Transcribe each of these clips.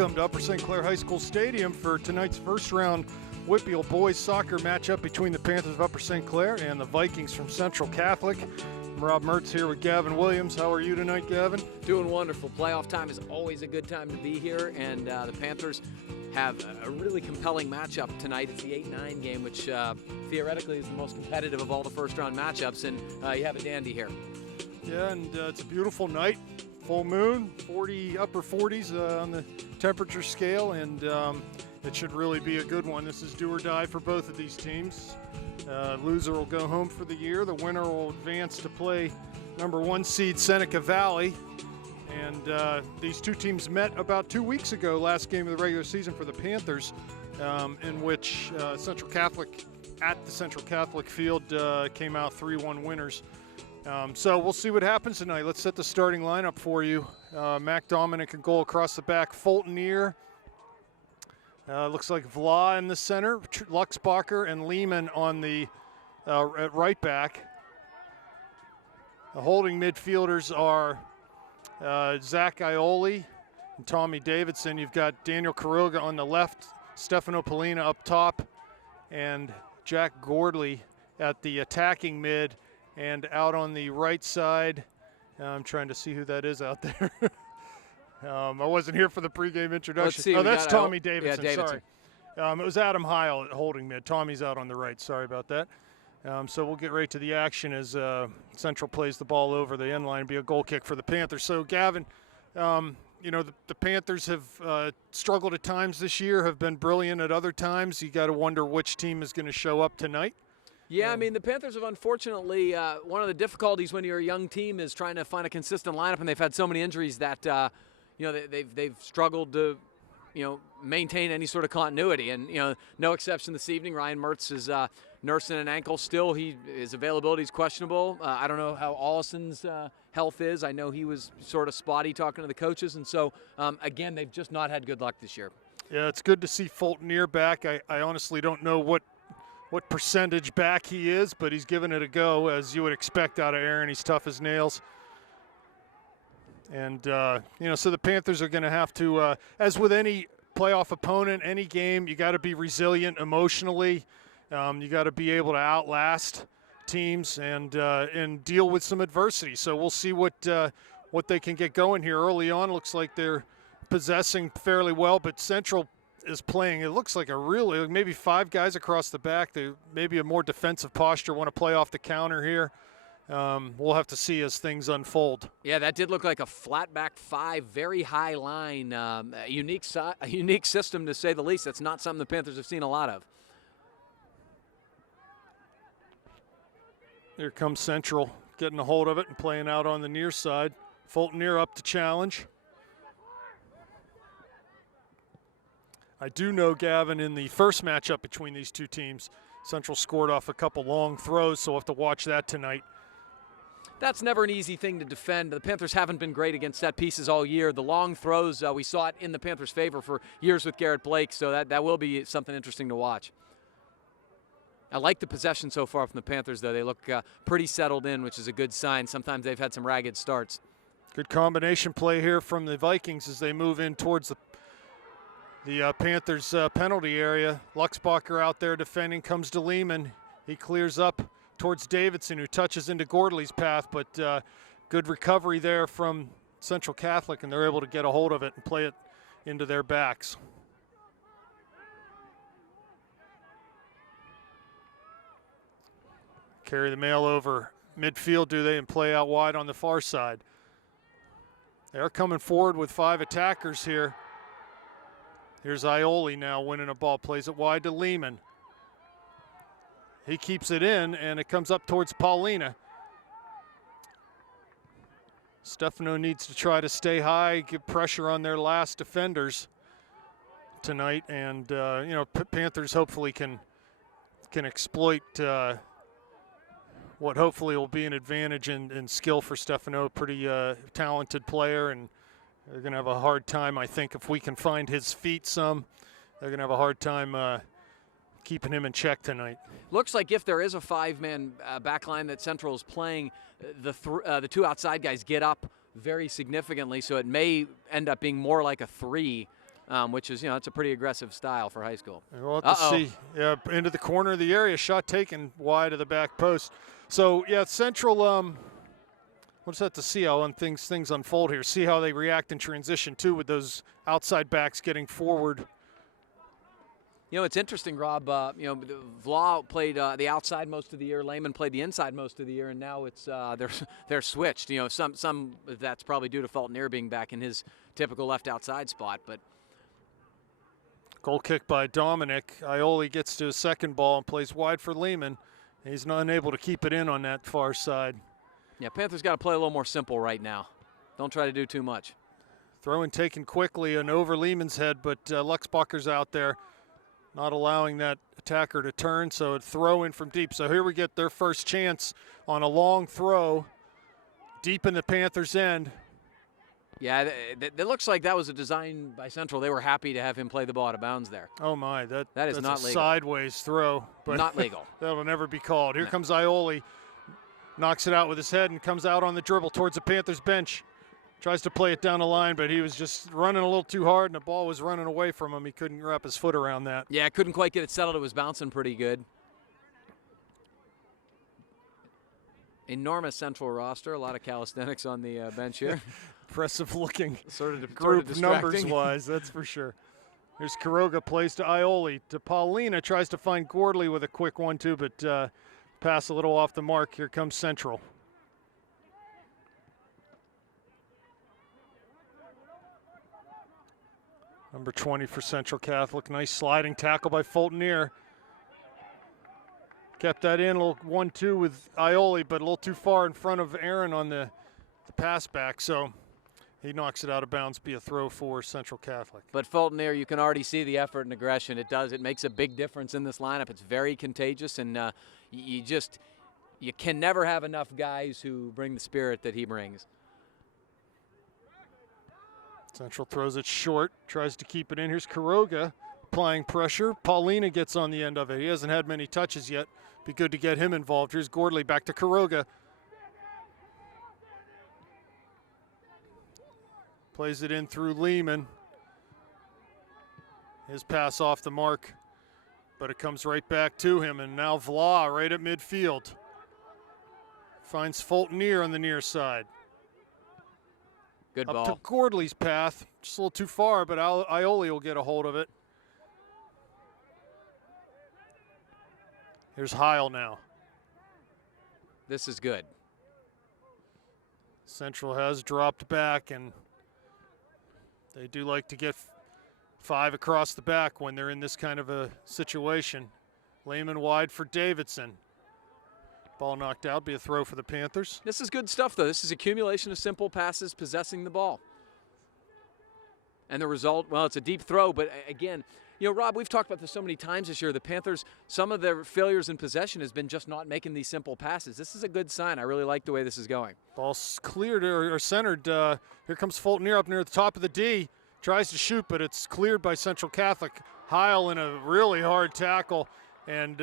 welcome to Upper St. Clair High School Stadium for tonight's first round WPIAL boys soccer matchup between the Panthers of Upper St. Clair and the Vikings from Central Catholic. I'm Rob Mertz here with Gavin Williams. How are you tonight, Gavin? Doing wonderful. Playoff time is always a good time to be here, and the Panthers have a really compelling matchup tonight. It's the 8-9 game, which theoretically is the most competitive of all the first-round matchups, and you have a dandy here. Yeah, and it's a beautiful night. Full moon, upper 40s on the temperature scale, and it should really be a good one. This is do or die for both of these teams. Loser will go home for the year. The winner will advance to play number 1 seed Seneca Valley. And these two teams met about 2 weeks ago, last game of the regular season for the Panthers, in which Central Catholic at the Central Catholic field came out 3-1 winners. So we'll see what happens tonight. Let's set the starting lineup for you. Mac Dominic and goal across the back. Fulton looks like Vla in the center. Luxbacher and Lehman on the at right back. The holding midfielders are Zach Ioli and Tommy Davidson. You've got Daniel Caroga on the left, Stefano Polina up top, and Jack Gordley at the attacking mid. And out on the right side, I'm trying to see who that is out there. I wasn't here for the pregame introduction. Let's see, oh, that's Tommy Davidson. Yeah, Davidson. Sorry. It was Adam Heil at holding mid. Tommy's out on the right. Sorry about that. So we'll get right to the action as Central plays the ball over the end line. Be a goal kick for the Panthers. So, Gavin, you know, the Panthers have struggled at times this year, have been brilliant at other times. You got to wonder which team is going to show up tonight. Yeah, I mean, the Panthers have unfortunately, one of the difficulties when you're a young team is trying to find a consistent lineup, and they've had so many injuries that, you know, they've struggled to, you know, maintain any sort of continuity. And, you know, no exception this evening. Ryan Mertz is nursing an ankle still. His availability is questionable. I don't know how Allison's health is. I know he was sort of spotty talking to the coaches. And so, again, they've just not had good luck this year. Yeah, it's good to see Fulton back. I honestly don't know what percentage back he is, but he's giving it a go, as you would expect out of Aaron. He's tough as nails. And, you know, so the Panthers are going to have to, as with any playoff opponent, any game, you got to be resilient emotionally. You got to be able to outlast teams and deal with some adversity. So we'll see what they can get going here early on. Looks like they're possessing fairly well, but Central is playing, it looks like maybe 5 guys across the back. They maybe a more defensive posture, want to play off the counter here. We'll have to see as things unfold. Yeah, that did look like a flat back 5, very high line, a unique system to say the least. That's not something the Panthers have seen a lot of. Here comes Central, getting a hold of it and playing out on the near side. Fulton up to challenge. I do know, Gavin, in the first matchup between these two teams, Central scored off a couple long throws, so we'll have to watch that tonight. That's never an easy thing to defend. The Panthers haven't been great against set pieces all year. The long throws, we saw it in the Panthers' favor for years with Garrett Blake, so that will be something interesting to watch. I like the possession so far from the Panthers, though. They look pretty settled in, which is a good sign. Sometimes they've had some ragged starts. Good combination play here from the Vikings as they move in towards the Panthers' penalty area. Luxbacher out there defending, comes to Lehman. He clears up towards Davidson, who touches into Gordley's path, but good recovery there from Central Catholic, and they're able to get a hold of it and play it into their backs. Carry the mail over midfield, do they, and play out wide on the far side. They're coming forward with 5 attackers here. Here's Ioli now winning a ball, plays it wide to Lehman. He keeps it in, and it comes up towards Paulina. Stefano needs to try to stay high, give pressure on their last defenders tonight, and you know, Panthers hopefully can exploit what hopefully will be an advantage in skill for Stefano. Pretty talented player, and they're going to have a hard time, I think, if we can find his feet some. They're going to have a hard time keeping him in check tonight. Looks like if there is a 5-man back line that Central is playing, the 2 outside guys get up very significantly, so it may end up being more like a 3 which is, it's a pretty aggressive style for high school. And we'll have to see. Yeah, into the corner of the area, shot taken wide of the back post. So, yeah, Central, we'll just have to see how things unfold here, see how they react in transition, too, with those outside backs getting forward. It's interesting, Rob. Vla played the outside most of the year. Lehman played the inside most of the year, and now it's they're switched. Some that's probably due to Fulton being back in his typical left outside spot. But goal kick by Dominic. Ioli gets to his second ball and plays wide for Lehman. He's not unable to keep it in on that far side. Yeah, Panthers got to play a little more simple right now. Don't try to do too much. Throw in taken quickly and over Lehman's head, but Luxbacher's out there, not allowing that attacker to turn, so a throw in from deep. So here we get their first chance on a long throw deep in the Panthers' end. Yeah, it looks like that was a design by Central. They were happy to have him play the ball out of bounds there. Oh, my. That is not a legal. Sideways throw. But not legal. That'll never be called. Here No. comes Ioli. Knocks it out with his head and comes out on the dribble towards the Panthers bench. Tries to play it down the line, but he was just running a little too hard, and the ball was running away from him. He couldn't wrap his foot around that. Yeah, couldn't quite get it settled. It was bouncing pretty good. Enormous Central roster. A lot of calisthenics on the bench here. Impressive looking sort of group distracting. numbers-wise, that's for sure. Here's Quiroga, plays to Ioli. To Paulina, tries to find Gordley with a quick 1-2, but pass a little off the mark. Here comes Central. Number 20 for Central Catholic. Nice sliding tackle by Fultoner. Kept that in, a little 1-2 with Ioli, but a little too far in front of Aaron on the pass back. So he knocks it out of bounds, be a throw for Central Catholic. But Fultoner, you can already see the effort and aggression. It makes a big difference in this lineup. It's very contagious, and you can never have enough guys who bring the spirit that he brings. Central throws it short, tries to keep it in. Here's Quiroga applying pressure. Paulina gets on the end of it. He hasn't had many touches yet. Be good to get him involved. Here's Gordley back to Quiroga. Plays it in through Lehman. His pass off the mark, but it comes right back to him. And now Vla right at midfield. Finds Fultoner on the near side. Good Up ball. to Gordley's path. Just a little too far, but Ioli will get a hold of it. Here's Heil now. This is good. Central has dropped back, and they do like to get 5 across the back when they're in this kind of a situation. Lehman wide for Davidson. Ball knocked out, be a throw for the Panthers. This is good stuff, though. This is accumulation of simple passes, possessing the ball. And the result, well, it's a deep throw, but again, Rob, we've talked about this so many times this year. The Panthers, some of their failures in possession has been just not making these simple passes. This is a good sign. I really like the way this is going. Ball's cleared or centered. Here comes Fultoner up near the top of the D. Tries to shoot, but it's cleared by Central Catholic. Heil in a really hard tackle, and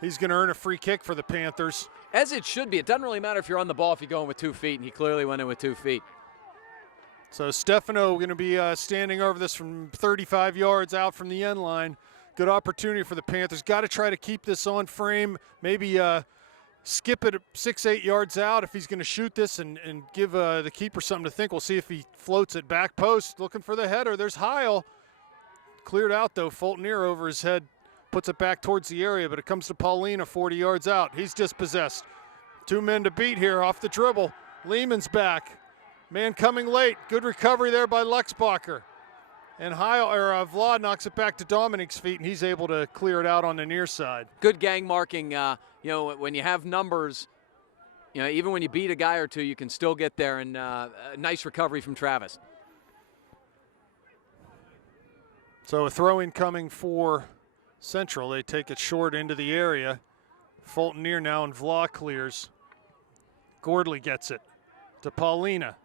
he's going to earn a free kick for the Panthers. As it should be. It doesn't really matter if you're on the ball if you go in with 2 feet, and he clearly went in with 2 feet. So Stefano going to be standing over this from 35 yards out from the end line. Good opportunity for the Panthers. Got to try to keep this on frame. Maybe skip it 6-8 yards out if he's going to shoot this and give the keeper something to think. We'll see if he floats it back post. Looking for the header. There's Heil. Cleared out, though. Fultoner over his head. Puts it back towards the area, but it comes to Paulina 40 yards out. He's dispossessed. 2 men to beat here off the dribble. Lehman's back. Man coming late. Good recovery there by Luxbacher. And Vlad knocks it back to Dominic's feet, and he's able to clear it out on the near side. Good gang marking. When you have numbers, even when you beat a guy or two, you can still get there. And a nice recovery from Travis. So a throw-in coming for Central. They take it short into the area. Fultoner now, and Vla clears. Gordley gets it to Paulina.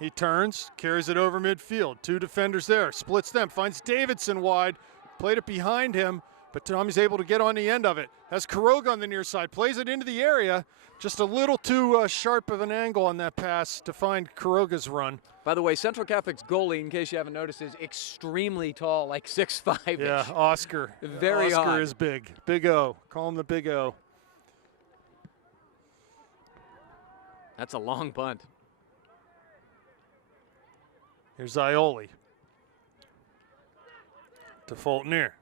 He turns, carries it over midfield. 2 defenders there, splits them, finds Davidson wide, played it behind him, but Tommy's able to get on the end of it. Has Kuroga on the near side, plays it into the area. Just a little too sharp of an angle on that pass to find Kuroga's run. By the way, Central Catholic's goalie, in case you haven't noticed, is extremely tall, like 6'5". Yeah, Oscar. Very Oscar odd. is big. Big O. Call him the Big O. That's a long punt. Here's Ioli to Fultonier.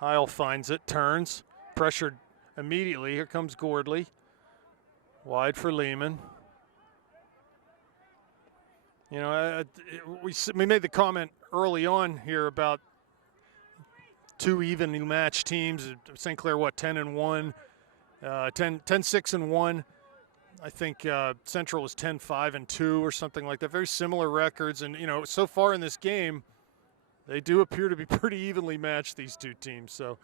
Heil finds it, turns, pressured immediately. Here comes Gordley. Wide for Lehman. You know, we made the comment early on here about two evenly matched teams. St. Clair, what, 10-1, 10-6-1. I think Central was 10-5-2 or something like that. Very similar records, and you know, so far in this game, they do appear to be pretty evenly matched, these two teams. So.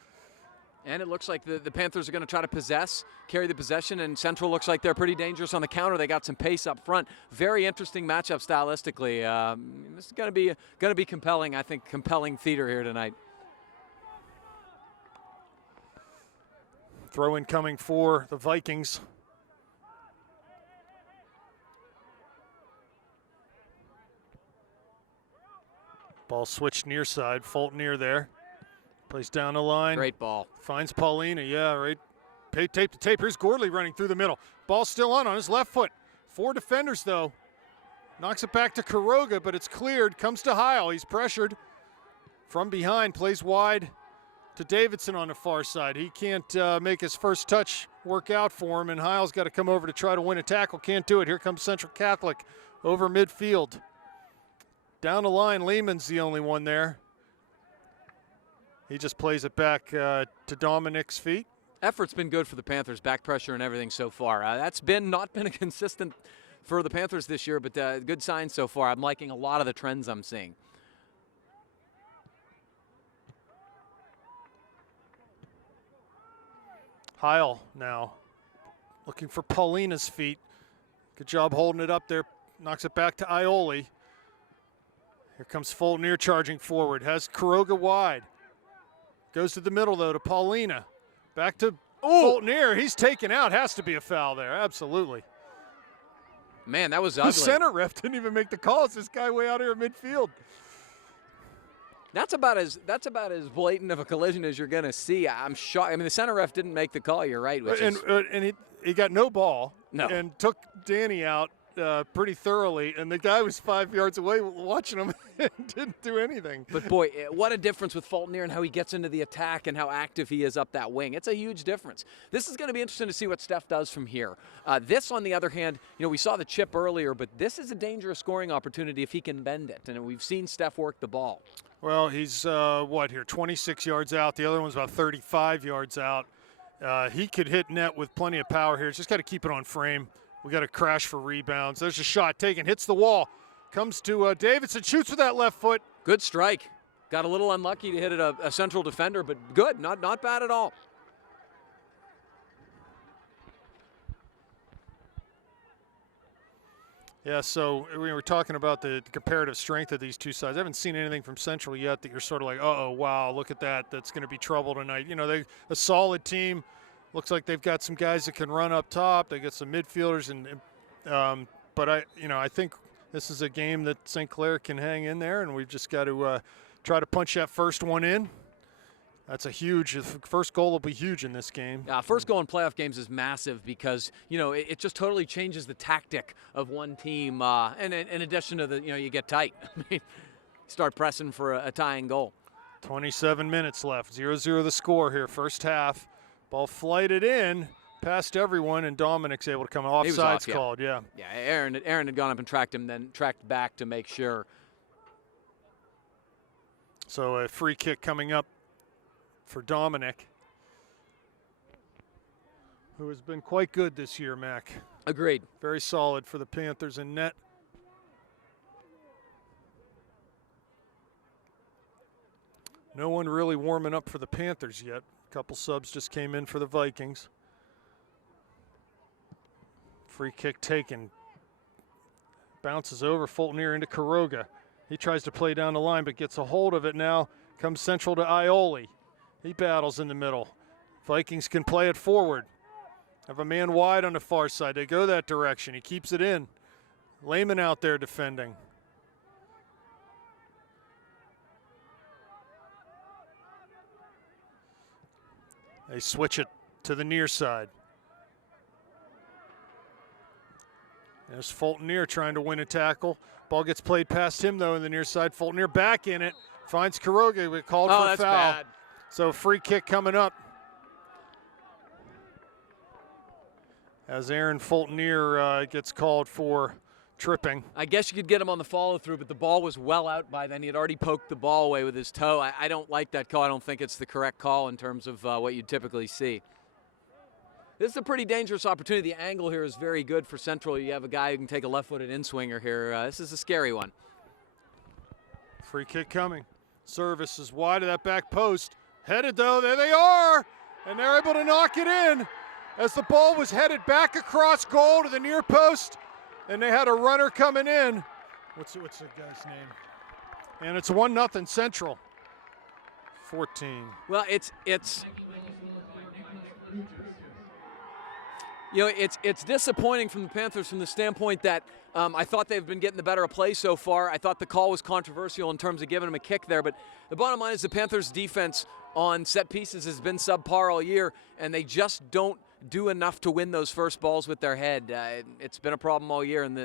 And it looks like the Panthers are going to try to carry the possession, and Central looks like they're pretty dangerous on the counter. They got some pace up front. Very interesting matchup stylistically. This is going to be compelling. I think compelling theater here tonight. Throw in coming for the Vikings. Ball switched near side. Fultonier there. Plays down the line. Great ball. Finds Paulina. Yeah, right. Tape to tape. Here's Gordley running through the middle. Ball still on his left foot. 4 defenders, though. Knocks it back to Kuroga, but it's cleared. Comes to Heil. He's pressured from behind. Plays wide to Davidson on the far side. He can't make his first touch work out for him, and Heil's got to come over to try to win a tackle. Can't do it. Here comes Central Catholic over midfield. Down the line, Lehman's the only one there. He just plays it back to Dominic's feet. Effort's been good for the Panthers, back pressure and everything so far. That's not been a consistent for the Panthers this year, but good signs so far. I'm liking a lot of the trends I'm seeing. Heil now looking for Paulina's feet. Good job holding it up there. Knocks it back to Ioli. Here comes Fultonier charging forward. Has Kuroga wide. Goes to the middle, though, to Paulina. Back to Fultonier. He's taken out. Has to be a foul there. Absolutely. Man, that was ugly. The center ref didn't even make the call. It's this guy way out here in midfield. That's about as blatant of a collision as you're going to see. I'm shocked. I mean, the center ref didn't make the call. You're right. And he got no ball. No. And took Danny out pretty thoroughly. And the guy was 5 yards away watching him and didn't do anything. But, boy, what a difference with Fultonier and how he gets into the attack and how active he is up that wing. It's a huge difference. This is going to be interesting to see what Steph does from here. This, on the other hand, you know, we saw the chip earlier, but this is a dangerous scoring opportunity if he can bend it. And we've seen Steph work the ball. Well, he's, 26 yards out. The other one's about 35 yards out. He could hit net with plenty of power here. Just got to keep it on frame. We got to crash for rebounds. There's a shot taken, hits the wall. Comes to Davidson, shoots with that left foot. Good strike. Got a little unlucky to hit it a central defender, but good. Not bad at all. Yeah, so we were talking about the comparative strength of these two sides. I haven't seen anything from Central yet that you're sort of like, uh-oh, wow, look at that. That's going to be trouble tonight. You know, a solid team. Looks like they've got some guys that can run up top. They got some midfielders, but I think this is a game that St. Clair can hang in there, and we've just got to try to punch that first one in. That's a huge. The first goal will be huge in this game. First goal in playoff games is massive because it just totally changes the tactic of one team. And in addition to you get tight. I mean, start pressing for a tying goal. 27 minutes left. 0-0 the score here. First half. Ball flighted in past everyone, and Dominic's able to come. Offside's called. Yeah. Yeah. Aaron had gone up and tracked him, then tracked back to make sure. So a free kick coming up for Dominic, who has been quite good this year, Mac. Agreed. Very solid for the Panthers in net. No one really warming up for the Panthers yet. A couple subs just came in for the Vikings. Free kick taken. Bounces over Fultonier into Kuroga. He tries to play down the line but gets a hold of it now. Comes central to Ioli. He battles in the middle. Vikings can play it forward. Have a man wide on the far side. They go that direction. He keeps it in. Lehman out there defending. They switch it to the near side. There's Fulton trying to win a tackle. Ball gets played past him, though, in the near side. Fulton back in it. Finds Karoga. We called for a that's foul. bad. So free kick coming up. As Aaron Fulton gets called for tripping. I guess you could get him on the follow through, but the ball was well out by then. He had already poked the ball away with his toe. I don't like that call. I don't think it's the correct call in terms of what you typically see. This is a pretty dangerous opportunity. The angle here is very good for Central. You have a guy who can take a left-footed in-swinger here. This is a scary one. Free kick coming. Service is wide of that back post. Headed, though. There they are. And they're able to knock it in as the ball was headed back across goal to the near post. And they had a runner coming in. What's the guy's name? And it's 1-0 Central. 14. Well, it's disappointing from the Panthers from the standpoint that I thought they've been getting the better of play so far. I thought the call was controversial in terms of giving them a kick there, but the bottom line is the Panthers' defense on set pieces has been subpar all year, and they just don't do enough to win those first balls with their head. It's been a problem all year, and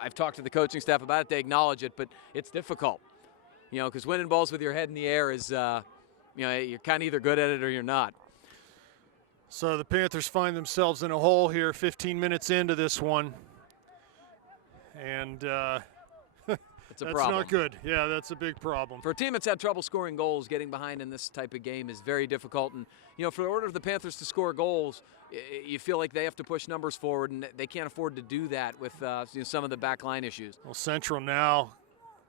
I've talked to the coaching staff about it. They acknowledge it, but it's difficult, because winning balls with your head in the air is, you're kind of either good at it or you're not. So the Panthers find themselves in a hole here 15 minutes into this one. And it's a that's problem. not good. Yeah, that's a big problem. For a team that's had trouble scoring goals, getting behind in this type of game is very difficult. And, for the order of the Panthers to score goals, you feel like they have to push numbers forward, and they can't afford to do that with some of the back line issues. Well, Central now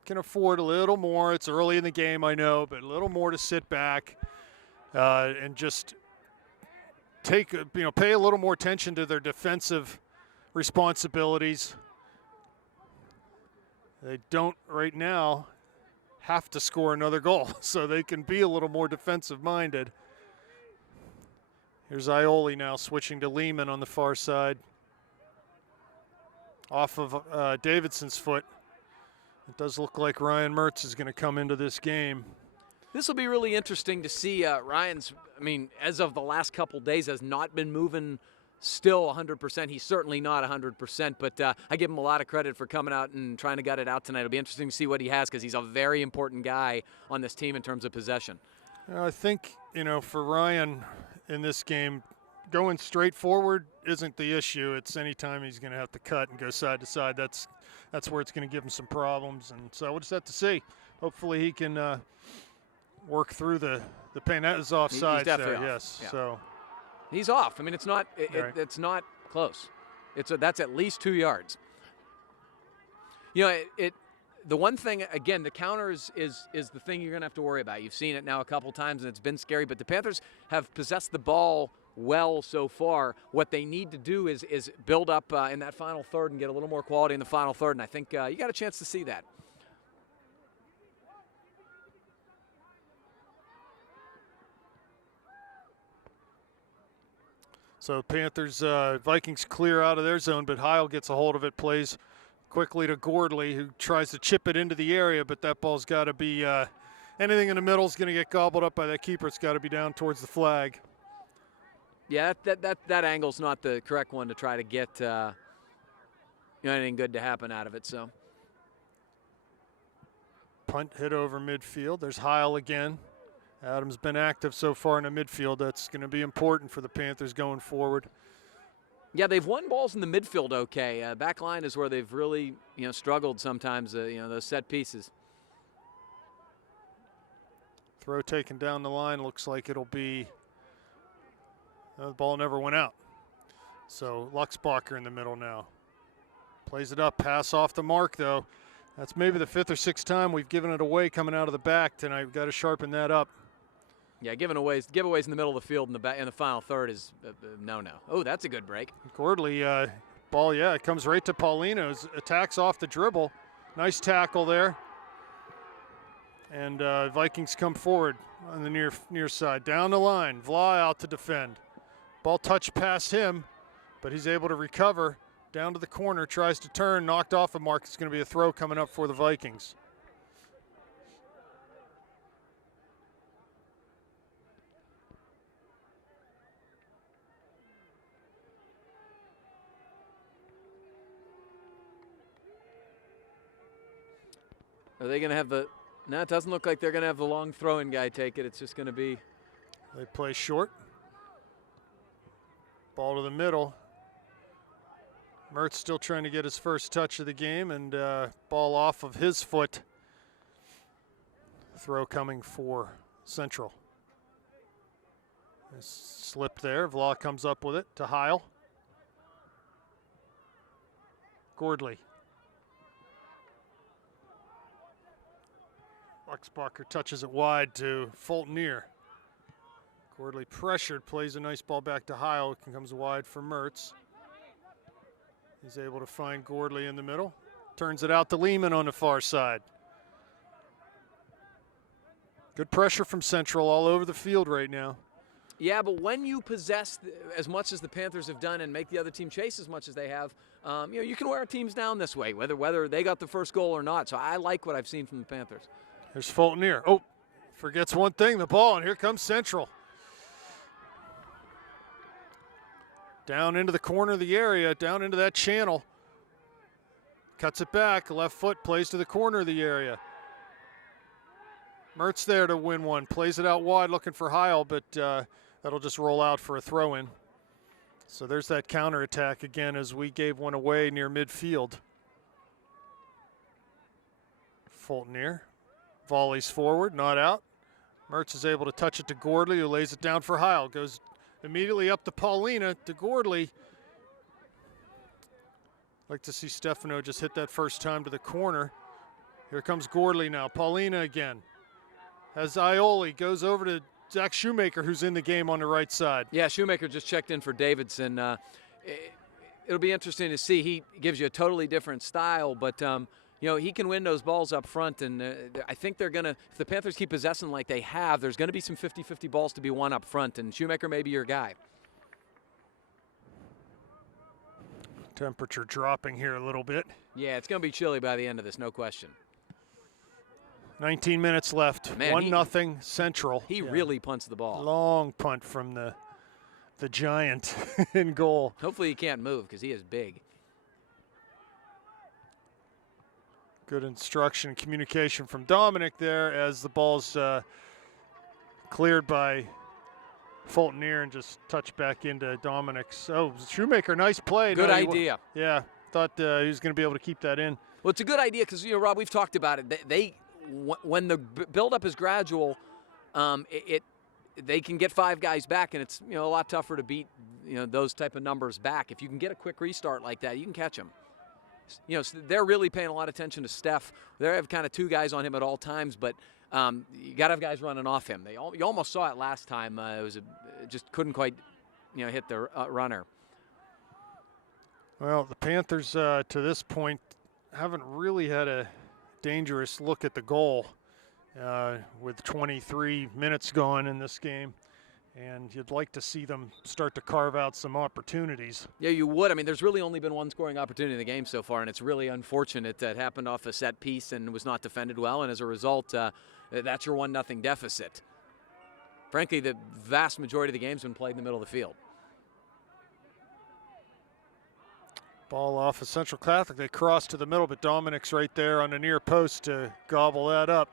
can afford a little more. It's early in the game, I know, but a little more to sit back and just pay a little more attention to their defensive responsibilities. They don't right now have to score another goal, so they can be a little more defensive-minded. Here's Ioli now switching to Lehman on the far side. Off of Davidson's foot. It does look like Ryan Mertz is going to come into this game. This will be really interesting to see. Ryan's, as of the last couple days, has not been moving still 100%. He's certainly not 100%, but I give him a lot of credit for coming out and trying to gut it out tonight. It'll be interesting to see what he has because he's a very important guy on this team in terms of possession. I think, for Ryan in this game, going straight forward isn't the issue. It's anytime he's going to have to cut and go side to side. That's where it's going to give him some problems. And so we'll just have to see. Hopefully he can work through the pain. That is offside. He's definitely off. Yes. Yeah. So he's off. It's not. Right. It's not close. That's at least 2 yards. The one thing, again, the counter is the thing you're going to have to worry about. You've seen it now a couple times, and it's been scary. But the Panthers have possessed the ball well so far. What they need to do is build up in that final third and get a little more quality in the final third. And I think you got a chance to see that. So Panthers, Vikings clear out of their zone, but Heil gets a hold of it, plays quickly to Gordley, who tries to chip it into the area, but that ball's got to be anything in the middle is going to get gobbled up by that keeper. It's got to be down towards the flag. Yeah, that angle's not the correct one to try to get anything good to happen out of it. So punt hit over midfield. There's Heil again. Adams been active so far in the midfield. That's going to be important for the Panthers going forward. Yeah, they've won balls in the midfield okay. Back line is where they've really, struggled sometimes, those set pieces. Throw taken down the line. Looks like it'll be, the ball never went out. So Luxbacher in the middle now. Plays it up, pass off the mark though. That's maybe the 5th or 6th time we've given it away coming out of the back tonight. We've got to sharpen that up. Yeah, giveaways in the middle of the field in the final third is no. Oh, that's a good break. Gordley, ball, it comes right to Paulino's. Attacks off the dribble. Nice tackle there. And Vikings come forward on the near side. Down the line, Vla out to defend. Ball touched past him, but he's able to recover. Down to the corner, tries to turn, knocked off of Mark. It's going to be a throw coming up for the Vikings. Are they going to have the? No, it doesn't look like they're going to have the long throw-in guy take it. It's just going to be. They play short. Ball to the middle. Mertz still trying to get his first touch of the game, and ball off of his foot. Throw coming for Central. Slip there. Vla comes up with it to Heil. Gordley. Bucksbacher touches it wide to Fultonier. Gordley pressured, plays a nice ball back to Heil. It comes wide for Mertz. He's able to find Gordley in the middle. Turns it out to Lehman on the far side. Good pressure from Central all over the field right now. Yeah, but when you possess as much as the Panthers have done and make the other team chase as much as they have, you can wear teams down this way, whether they got the first goal or not. So I like what I've seen from the Panthers. There's Fultonier. Oh, forgets one thing, the ball, and here comes Central. Down into the corner of the area, down into that channel. Cuts it back, left foot, plays to the corner of the area. Mertz there to win one, plays it out wide looking for Heil, but that'll just roll out for a throw-in. So there's that counterattack again as we gave one away near midfield. Fultonier volleys forward, not out. Mertz is able to touch it to Gordley, who lays it down for Heil. Goes immediately up to Paulina, to Gordley. Like to see Stefano just hit that first time to the corner. Here comes Gordley now. Paulina again. As Ioli goes over to Zach Shoemaker, who's in the game on the right side. Yeah, Shoemaker just checked in for Davidson. It'll be interesting to see. He gives you a totally different style, but he can win those balls up front, and I think they're going to, if the Panthers keep possessing like they have, there's going to be some 50-50 balls to be won up front, and Shoemaker may be your guy. Temperature dropping here a little bit. Yeah, it's going to be chilly by the end of this, no question. 19 minutes left. 1-0 Central. He really punts the ball. Long punt from the giant in goal. Hopefully he can't move because he is big. Good instruction and communication from Dominic there as the ball's cleared by Fultonier and just touched back into Dominic's. Oh, Shoemaker, nice play. Good idea. Yeah, thought he was going to be able to keep that in. Well, it's a good idea because, Rob, we've talked about it. When the buildup is gradual, they can get 5 guys back, and it's a lot tougher to beat those type of numbers back. If you can get a quick restart like that, you can catch them. So they're really paying a lot of attention to Steph. They have kind of 2 guys on him at all times, but you got to have guys running off him. You almost saw it last time. It just couldn't quite hit the runner. Well, the Panthers to this point haven't really had a dangerous look at the goal with 23 minutes gone in this game. And you'd like to see them start to carve out some opportunities. Yeah, you would. I mean, there's really only been one scoring opportunity in the game so far, and it's really unfortunate that happened off a set piece and was not defended well, and as a result, that's your 1-0 deficit. Frankly, the vast majority of the game's been played in the middle of the field. Ball off of Central Catholic. They cross to the middle, but Dominic's right there on the near post to gobble that up.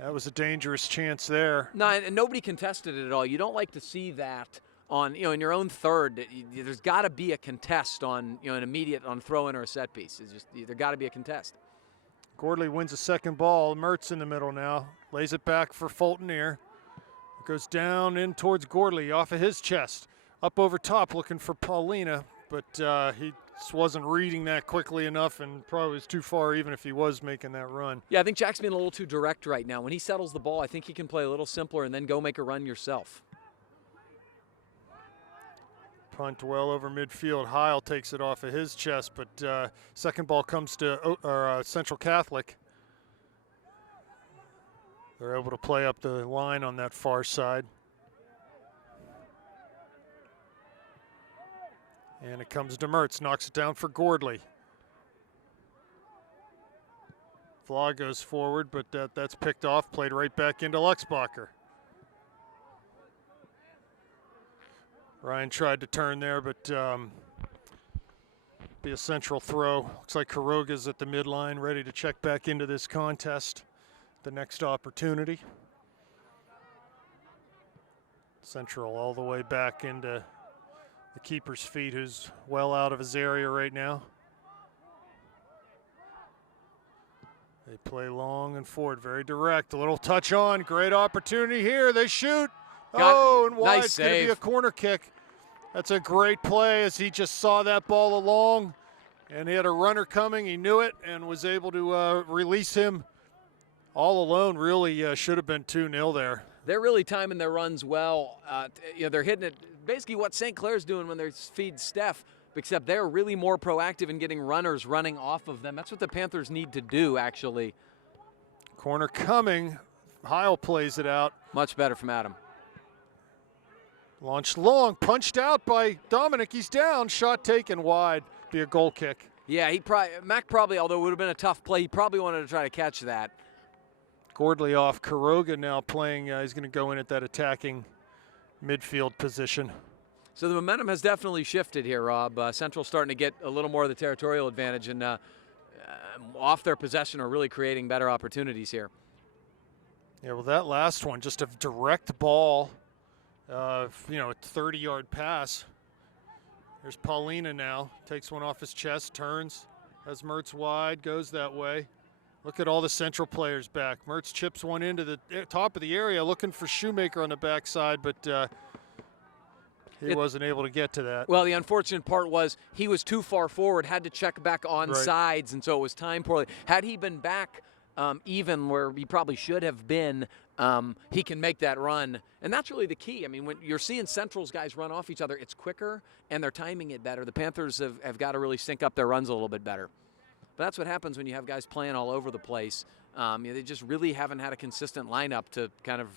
That was a dangerous chance there. No, and nobody contested it at all. You don't like to see that on, in your own third. There's got to be a contest on, an immediate on throw-in or a set piece. It's just there got to be a contest. Gordley wins a second ball. Mertz in the middle now. Lays it back for Fultonier. It goes down in towards Gordley off of his chest. Up over top looking for Paulina, but he just wasn't reading that quickly enough and probably was too far even if he was making that run. Yeah, I think Jack's being a little too direct right now. When he settles the ball, I think he can play a little simpler and then go make a run yourself. Punt well over midfield. Heil takes it off of his chest, but second ball comes to Central Catholic. They're able to play up the line on that far side. And it comes to Mertz, knocks it down for Gordley. Vlag goes forward, but that's picked off, played right back into Luxbacher. Ryan tried to turn there, but be a central throw. Looks like Quiroga's at the midline, ready to check back into this contest. The next opportunity. Central all the way back into the keeper's feet, who's well out of his area right now. They play long and forward, very direct. A little touch on, great opportunity here. They shoot. And wide. Nice It's going to be a corner kick. That's a great play as he just saw that ball along, and he had a runner coming. He knew it and was able to release him all alone. Really should have been 2-0 there. They're really timing their runs well. They're hitting it basically what St. Clair's doing when they feed Steph, except they're really more proactive in getting runners running off of them. That's what the Panthers need to do, actually. Corner coming. Heil plays it out. Much better from Adam. Launched long, punched out by Dominic. He's down. Shot taken wide. Be a goal kick. Yeah, Mac probably, although it would have been a tough play, he probably wanted to try to catch that. Gordley off. Quiroga now playing. He's going to go in at that attacking midfield position. So the momentum has definitely shifted here, Rob. Central starting to get a little more of the territorial advantage, and off their possession are really creating better opportunities here. Yeah, well, that last one, just a direct ball, a 30-yard pass. There's Paulina now, takes one off his chest, turns, has Mertz wide, goes that way. Look at all the Central players back. Mertz chips one into the top of the area, looking for Shoemaker on the backside, but he wasn't able to get to that. Well, the unfortunate part was he was too far forward, had to check back on sides, and so it was timed poorly. Had he been back even where he probably should have been, he can make that run. And that's really the key. I mean, when you're seeing Central's guys run off each other, it's quicker and they're timing it better. The Panthers have got to really sync up their runs a little bit better. But that's what happens when you have guys playing all over the place. They just really haven't had a consistent lineup to kind of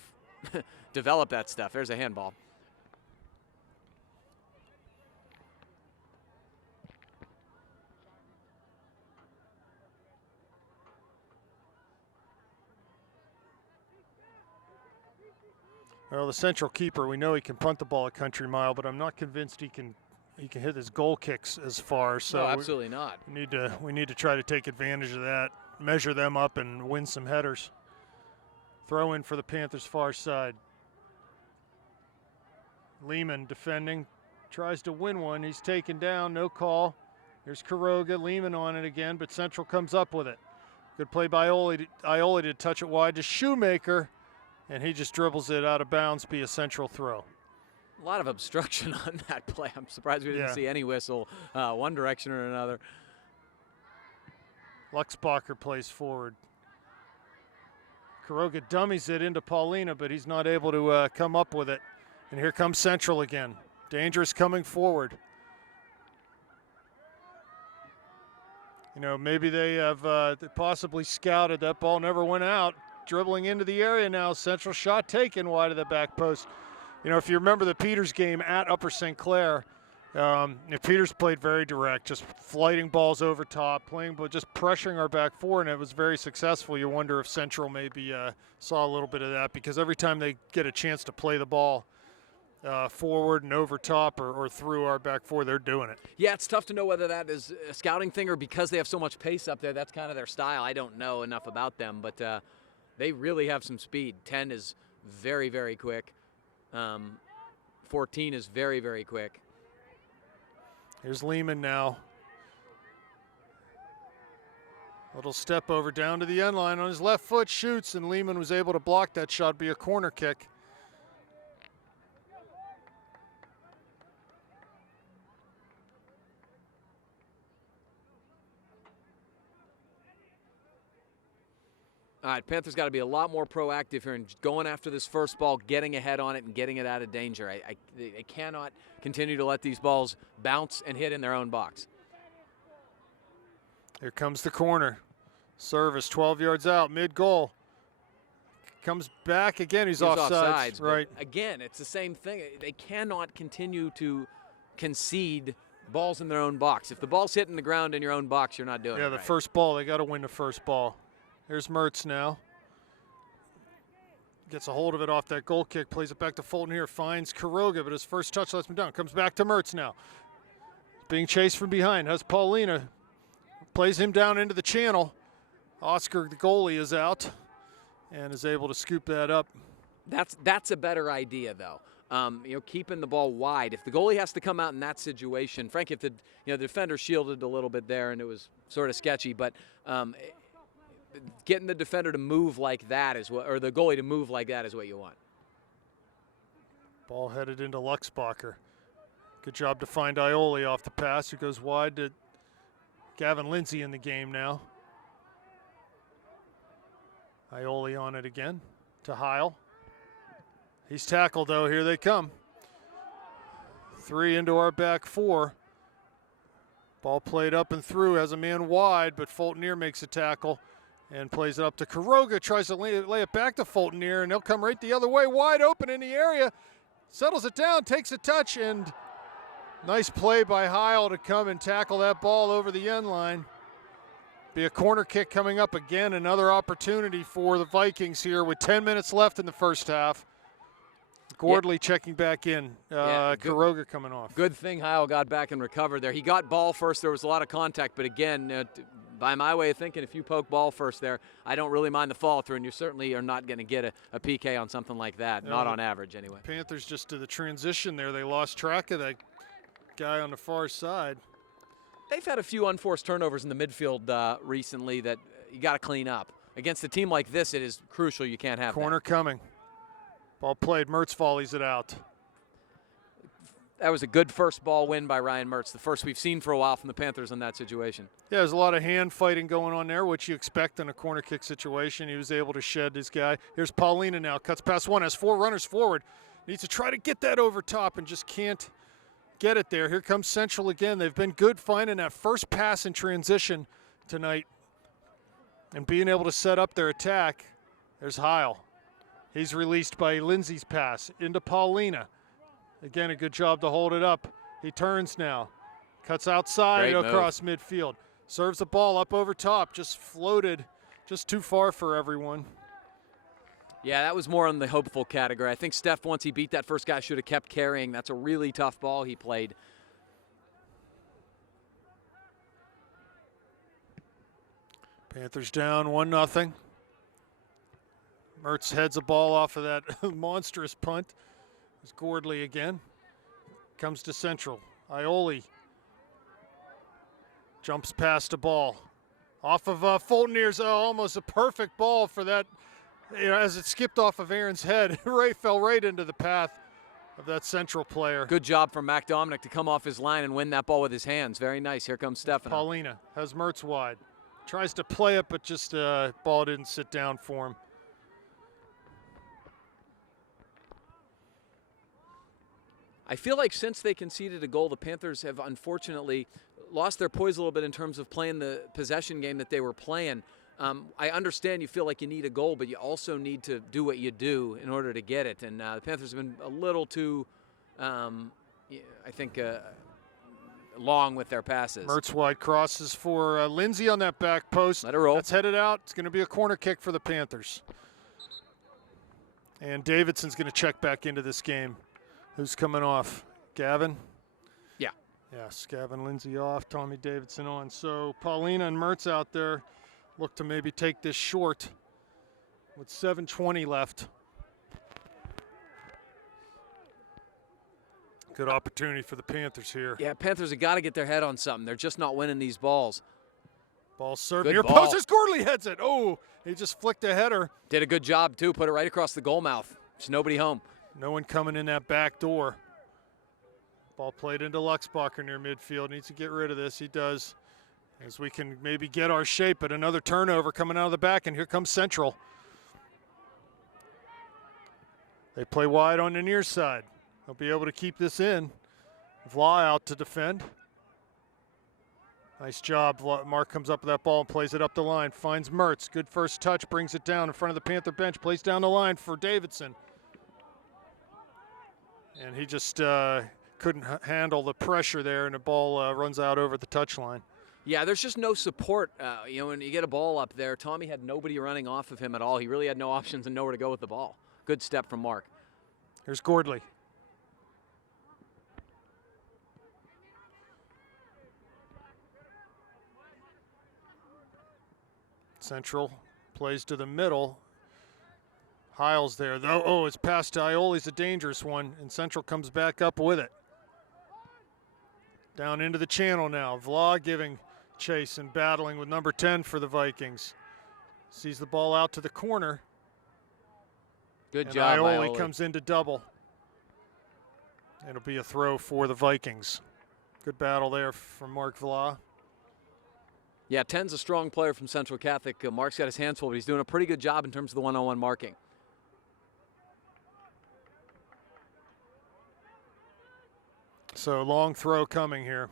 develop that stuff. There's a handball. Well, the Central keeper, we know he can punt the ball a country mile, but I'm not convinced he can hit his goal kicks as far. So no, absolutely not. We need to try to take advantage of that, measure them up, and win some headers. Throw in for the Panthers' far side. Lehman defending, tries to win one. He's taken down, no call. Here's Quiroga, Lehman on it again, but Central comes up with it. Good play by Ioli to touch it wide to Shoemaker, and he just dribbles it out of bounds, be a Central throw. A lot of obstruction on that play. I'm surprised we didn't see any whistle one direction or another. Luxbacher plays forward. Quiroga dummies it into Paulina, but he's not able to come up with it. And here comes Central again. Dangerous coming forward. Maybe they have possibly scouted. That ball never went out. Dribbling into the area now. Central shot taken wide of the back post. If you remember the Peters game at Upper St. Clair, Peters played very direct, just flighting balls over top, just pressuring our back four, and it was very successful. You wonder if Central maybe saw a little bit of that, because every time they get a chance to play the ball forward and over top or through our back four, they're doing it. Yeah, it's tough to know whether that is a scouting thing or because they have so much pace up there. That's kind of their style. I don't know enough about them, but they really have some speed. 10 is very, very quick. 14 is very, very quick. Here's Lehman now. Little step over down to the end line on his left foot, shoots, and Lehman was able to block that shot, be a corner kick. All right, Panthers got to be a lot more proactive here and going after this first ball, getting ahead on it and getting it out of danger. They cannot continue to let these balls bounce and hit in their own box. Here comes the corner. Service 12 yards out, mid-goal. comes back again. He's offsides. Right. Again, it's the same thing. They cannot continue to concede balls in their own box. If the ball's hitting the ground in your own box, you're not doing it. Yeah, the right. first ball, they got to win the first ball. Here's Mertz now. Gets a hold of it off that goal kick, plays it back to Fulton here, finds Quiroga, but his first touch lets him down. Comes back to Mertz now. Being chased from behind. Has Paulina. Plays him down into the channel. Oscar, the goalie, is out and is able to scoop that up. That's a better idea, though. Keeping the ball wide. If the goalie has to come out in that situation, frankly, if the defender shielded a little bit there and it was sort of sketchy, but getting the defender to move like that is what, or the goalie to move like that is what you want. Ball headed into Luxbacher. Good job to find Ioli off the pass, who goes wide to Gavin Lindsay in the game now. Ioli on it again to Heil. He's tackled, though. Here they come. 3 into our back 4. Ball played up and through, has a man wide, but Fulton makes a tackle and plays it up to Quiroga. Tries to lay it back to Fulton, and they'll come right the other way, wide open in the area. Settles it down, takes a touch, and nice play by Heil to come and tackle that ball over the end line. Be a corner kick coming up again, another opportunity for the Vikings here with 10 minutes left in the first half. Gordley checking back in. Quiroga coming off. Good thing Heil got back and recovered there. He got ball first. There was a lot of contact, but again, by my way of thinking, if you poke ball first there, I don't really mind the fall through, and you certainly are not going to get a PK on something like that, not on average anyway. Panthers just to the transition there. They lost track of that guy on the far side. They've had a few unforced turnovers in the midfield recently that you got to clean up. Against a team like this, it is crucial you can't have corner that. Coming. Ball played. Mertz volleys it out. That was a good first ball win by Ryan Mertz, the first we've seen for a while from the Panthers in that situation. Yeah, there's a lot of hand fighting going on there, which you expect in a corner kick situation. He was able to shed his guy. Here's Paulina now. Cuts past one. Has 4 runners forward. Needs to try to get that over top and just can't get it there. Here comes Central again. They've been good finding that first pass in transition tonight and being able to set up their attack. There's Heil. He's released by Lindsay's pass into Paulina. Again, a good job to hold it up. He turns now. Cuts outside across midfield. Serves the ball up over top. Just floated just too far for everyone. Yeah, that was more in the hopeful category. I think Steph, once he beat that first guy, should have kept carrying. That's a really tough ball he played. Panthers down 1-0. Mertz heads a ball off of that monstrous punt. It's Gordley again. Comes to Central. Ioli jumps past a ball. Off of Fulton. Almost a perfect ball for that. As it skipped off of Aaron's head, fell right into the path of that Central player. Good job from Mac Dominic to come off his line and win that ball with his hands. Very nice. Here comes Stefano. Paulina has Mertz wide. Tries to play it, but just ball didn't sit down for him. I feel like since they conceded a goal, the Panthers have unfortunately lost their poise a little bit in terms of playing the possession game that they were playing. I understand you feel like you need a goal, but you also need to do what you do in order to get it. And the Panthers have been a little too, I think, long with their passes. Mertz wide crosses for Lindsay on that back post. Let it roll. That's headed out. It's going to be a corner kick for the Panthers. And Davidson's going to check back into this game. Who's coming off? Gavin? Yeah. Yes, Gavin Lindsay off, Tommy Davidson on. So Paulina and Mertz out there look to maybe take this short with 7:20 left. Good opportunity for the Panthers here. Yeah, Panthers have got to get their head on something. They're just not winning these balls. Ball served Good near ball. post. As Gordley heads it. Oh, he just flicked a header. Did a good job, too. Put it right across the goal mouth. There's nobody home. No one coming in that back door. Ball played into Luxbacher near midfield. Needs to get rid of this. He does. As we can maybe get our shape, but another turnover coming out of the back, and here comes Central. They play wide on the near side. They'll be able to keep this in. Vla out to defend. Nice job. Mark comes up with that ball and plays it up the line. Finds Mertz. Good first touch. Brings it down in front of the Panther bench. Plays down the line for Davidson. And he just couldn't handle the pressure there, and the ball runs out over the touchline. Yeah, there's just no support. When you get a ball up there, Tommy had nobody running off of him at all. He really had no options and nowhere to go with the ball. Good step from Mark. Here's Gordley. Central plays to the middle. Hiles there, though. Oh, it's past Ioli's a dangerous one, and Central comes back up with it. Down into the channel now. Vla giving chase and battling with number 10 for the Vikings. Sees the ball out to the corner. Good job, Ioli comes into double. It'll be a throw for the Vikings. Good battle there from Mark Vla. Yeah, 10's a strong player from Central Catholic. Mark's got his hands full, but he's doing a pretty good job in terms of the one-on-one marking. So long throw coming here.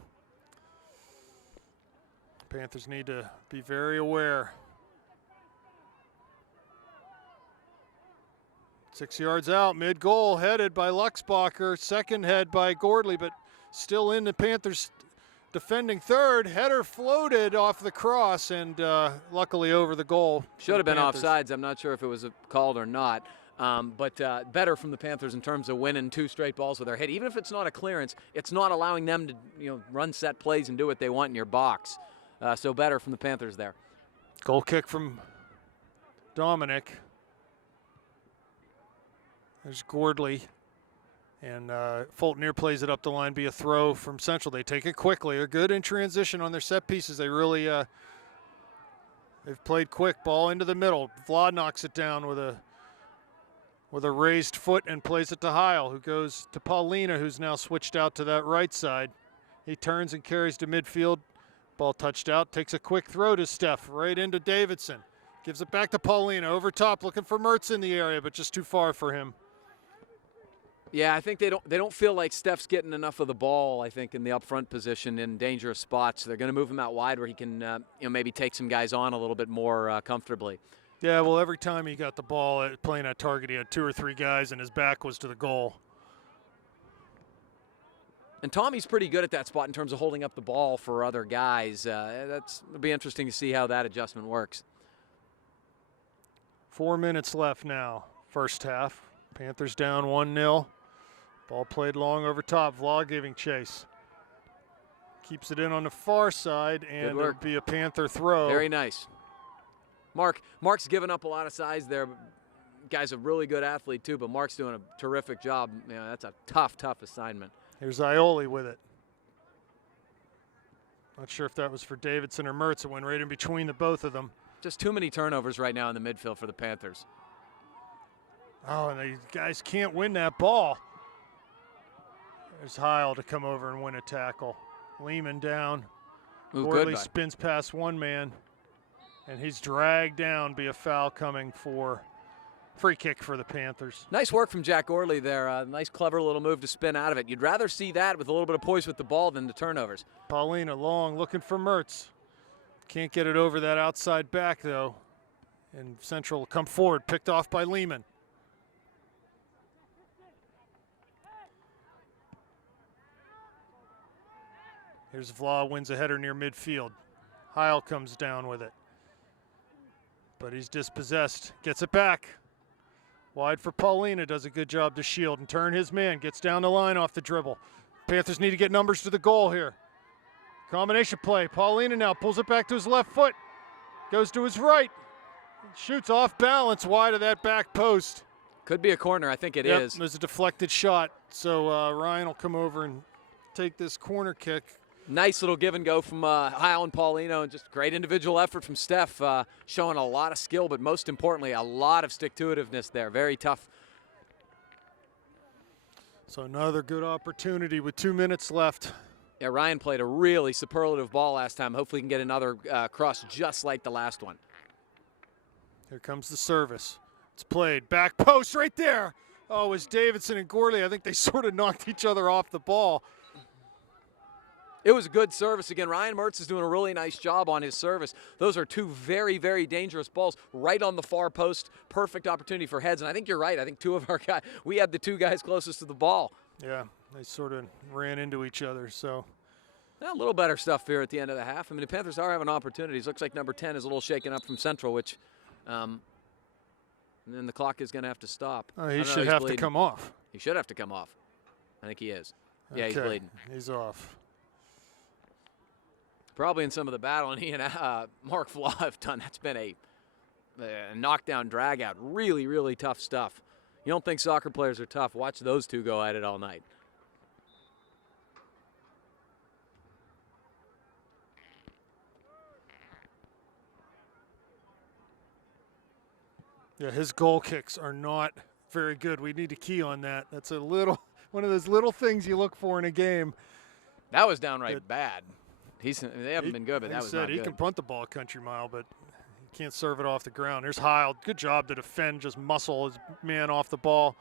Panthers need to be very aware. 6 yards out, mid-goal, headed by Luxbacher. Second head by Gordley, but still in the Panthers' defending third. Header floated off the cross and luckily over the goal. Should have been offsides. I'm not sure if it was called or not. But better from the Panthers in terms of winning 2 straight balls with their head. Even if it's not a clearance, it's not allowing them to run set plays and do what they want in your box. So better from the Panthers there. Goal kick from Dominic. There's Gordley. And Fulton plays it up the line, be a throw from Central. They take it quickly. They're good in transition on their set pieces. They really, they've played quick. Ball into the middle. Vlad knocks it down with a raised foot and plays it to Heil, who goes to Paulina, who's now switched out to that right side. He turns and carries to midfield. Ball touched out, takes a quick throw to Steph, right into Davidson. Gives it back to Paulina, over top, looking for Mertz in the area, but just too far for him. Yeah, I think they don't feel like Steph's getting enough of the ball, I think, in the up front position in dangerous spots. They're going to move him out wide where he can maybe take some guys on a little bit more comfortably. Yeah, well, every time he got the ball playing at target, he had 2 or 3 guys, and his back was to the goal. And Tommy's pretty good at that spot in terms of holding up the ball for other guys. It'll be interesting to see how that adjustment works. 4 minutes left now, first half. Panthers down 1-0. Ball played long over top. Vlog giving chase. Keeps it in on the far side, and it'll be a Panther throw. Very nice. Mark's given up a lot of size there. Guy's a really good athlete too, but Mark's doing a terrific job. That's a tough assignment. Here's Ioli with it. Not sure if that was for Davidson or Mertz. It went right in between the both of them. Just too many turnovers right now in the midfield for the Panthers. Oh, and these guys can't win that ball. There's Heil to come over and win a tackle. Lehman down. Gordley spins past one man. And he's dragged down, be a foul coming for free kick for the Panthers. Nice work from Jack Orley there. Nice, clever little move to spin out of it. You'd rather see that with a little bit of poise with the ball than the turnovers. Paulina long, looking for Mertz. Can't get it over that outside back, though. And Central will come forward, picked off by Lehman. Here's Vla, wins a header near midfield. Heil comes down with it. But he's dispossessed, gets it back. Wide for Paulina, does a good job to shield and turn his man, gets down the line off the dribble. Panthers need to get numbers to the goal here. Combination play, Paulina now pulls it back to his left foot. Goes to his right, shoots off balance wide of that back post. Could be a corner, I think it is. There's a deflected shot, so Ryan will come over and take this corner kick. Nice little give and go from Heil and Paulino, and just great individual effort from Steph, showing a lot of skill, but most importantly, a lot of stick-to-itiveness there. Very tough. So another good opportunity with 2 minutes left. Yeah, Ryan played a really superlative ball last time. Hopefully he can get another cross just like the last one. Here comes the service. It's played. Back post right there. Oh, it was Davidson and Gordley. I think they sort of knocked each other off the ball. It was a good service. Again, Ryan Mertz is doing a really nice job on his service. Those are two very, very dangerous balls right on the far post. Perfect opportunity for heads. And I think you're right. I think two of our guys, we had the two guys closest to the ball. Yeah, they sort of ran into each other. So a little better stuff here at the end of the half. I mean, the Panthers are having opportunities. Looks like number 10 is a little shaken up from Central, which and then the clock is going to have to stop. He should have to come off. He should have to come off. I think he is. Yeah, okay. He's bleeding. He's off. Probably in some of the battling he and Mark Flaw have done. That's been a knockdown, drag out. Really, really tough stuff. You don't think soccer players are tough. Watch those two go at it all night. Yeah, his goal kicks are not very good. We need to key on that. That's a little one of those little things you look for in a game. That was downright bad. They haven't been good, but that was not good. He can punt the ball a country mile, but he can't serve it off the ground. There's Heil. Good job to defend, just muscle his man off the ball.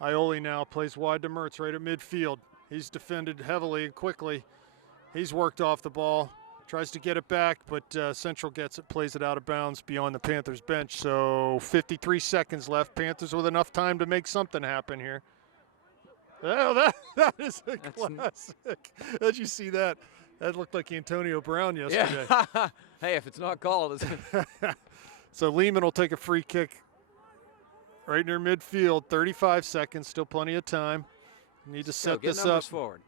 Ioli now plays wide to Mertz right at midfield. He's defended heavily and quickly. He's worked off the ball. Tries to get it back, but Central gets it, plays it out of bounds beyond the Panthers bench. So 53 seconds left. Panthers with enough time to make something happen here. Oh, that is a classic. Did you see that? That looked like Antonio Brown yesterday. Yeah. Hey, if it's not called. So Lehman will take a free kick right near midfield. 35 seconds, still plenty of time. Need to set this up. Forward.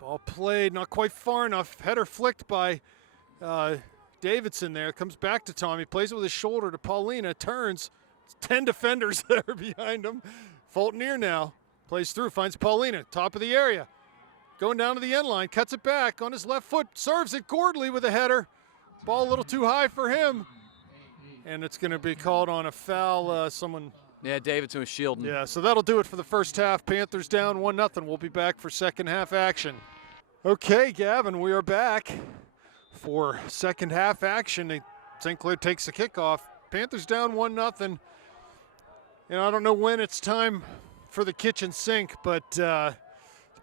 Ball played, not quite far enough. Header flicked by Davidson there. Comes back to Tommy, plays it with his shoulder to Paulina, turns. 10 defenders there behind him. Fultonier now plays through, finds Paulina, top of the area. Going down to the end line, cuts it back on his left foot, serves it Gordley with a header. Ball a little too high for him. And it's going to be called on a foul. Yeah, Davidson was shielding. Yeah, so that'll do it for the first half. Panthers down 1-0. We'll be back for second half action. Okay, Gavin, we are back for second half action. St. Clair takes the kickoff. Panthers down 1-0. I don't know when it's time for the kitchen sink, but the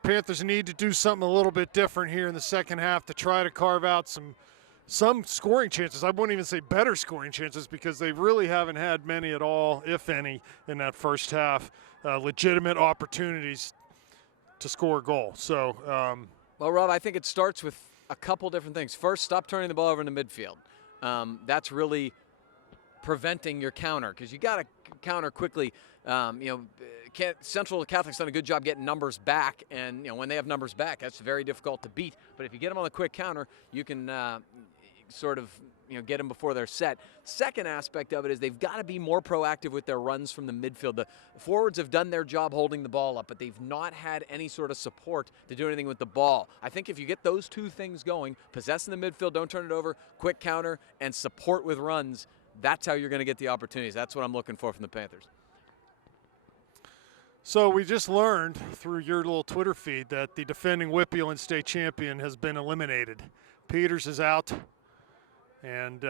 Panthers need to do something a little bit different here in the second half to try to carve out some scoring chances. I wouldn't even say better scoring chances because they really haven't had many at all, if any, in that first half. Legitimate opportunities to score a goal. So, well, Rob, I think it starts with a couple different things. First, stop turning the ball over in the midfield. That's preventing your counter because you got to counter quickly. Central Catholic's done a good job getting numbers back, and when they have numbers back, that's very difficult to beat. But if you get them on a quick counter, you can get them before they're set. Second aspect of it is they've got to be more proactive with their runs from the midfield. The forwards have done their job holding the ball up, but they've not had any sort of support to do anything with the ball. I think if you get those two things going, possessing the midfield, don't turn it over, quick counter, and support with runs, that's how you're going to get the opportunities. That's what I'm looking for from the Panthers. So we just learned through your little Twitter feed that the defending WPIAL state champion has been eliminated. Peters is out and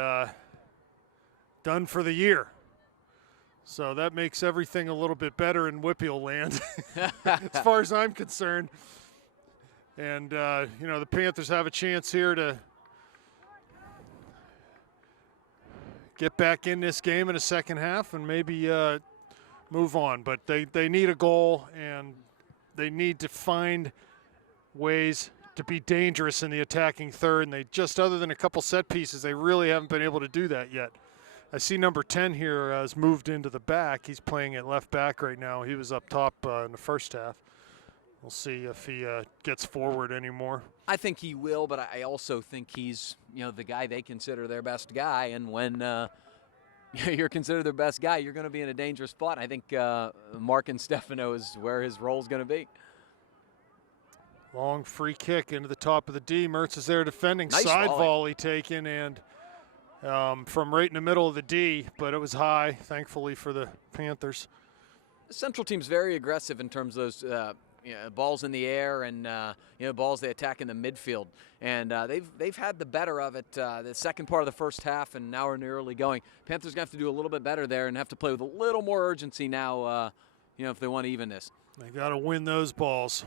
done for the year. So that makes everything a little bit better in WPIAL land as far as I'm concerned. And, the Panthers have a chance here to get back in this game in the second half and maybe move on. But they need a goal, and they need to find ways to be dangerous in the attacking third. And they just, other than a couple set pieces, they really haven't been able to do that yet. I see number 10 here has moved into the back. He's playing at left back right now. He was up top in the first half. We'll see if he gets forward anymore. I think he will, but I also think he's, the guy they consider their best guy. And when you're considered their best guy, you're going to be in a dangerous spot. I think Mark and Stefano is where his role is going to be. Long free kick into the top of the D. Mertz is there defending. Nice Side volley. volley taken, and from right in the middle of the D, but it was high, thankfully, for the Panthers. The Central team's very aggressive in terms of those balls in the air and balls they attack in the midfield, and they've had the better of it the second part of the first half, and now we're in the early going. Panthers gonna have to do a little bit better there and have to play with a little more urgency now, if they want to even this. They got to win those balls.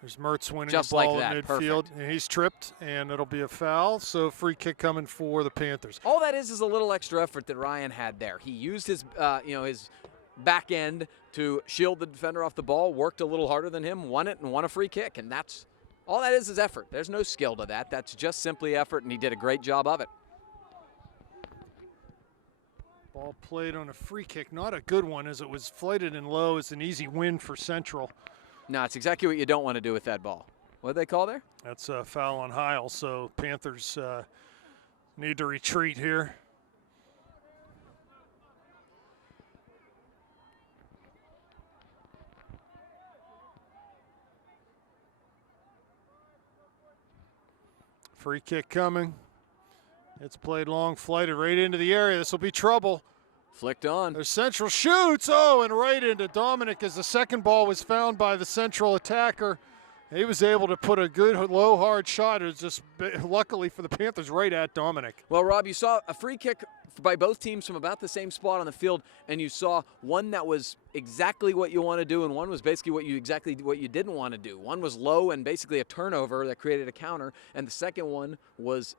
There's Mertz winning Just the ball like at that. midfield. Perfect. And he's tripped, and it'll be a foul. So free kick coming for the Panthers. All that is a little extra effort that Ryan had there. He used his, his back end to shield the defender off the ball, worked a little harder than him, won it, and won a free kick. And that's all that is effort. There's no skill to that. That's just simply effort, and he did a great job of it. Ball played on a free kick, not a good one, as it was flighted and low. It's an easy win for Central. No, it's exactly what you don't want to do with that ball. What did they call there? That's a foul on Heil, so Panthers need to retreat here. Free kick coming. It's played long, flighted right into the area. This will be trouble. Flicked on. There's Central shoots. Oh, and right into Dominic as the second ball was found by the Central attacker. He was able to put a good low, hard shot. It was just luckily for the Panthers right at Dominic. Well, Rob, you saw a free kick by both teams from about the same spot on the field, and you saw one that was exactly what you want to do, and one was basically what you didn't want to do. One was low and basically a turnover that created a counter, and the second one was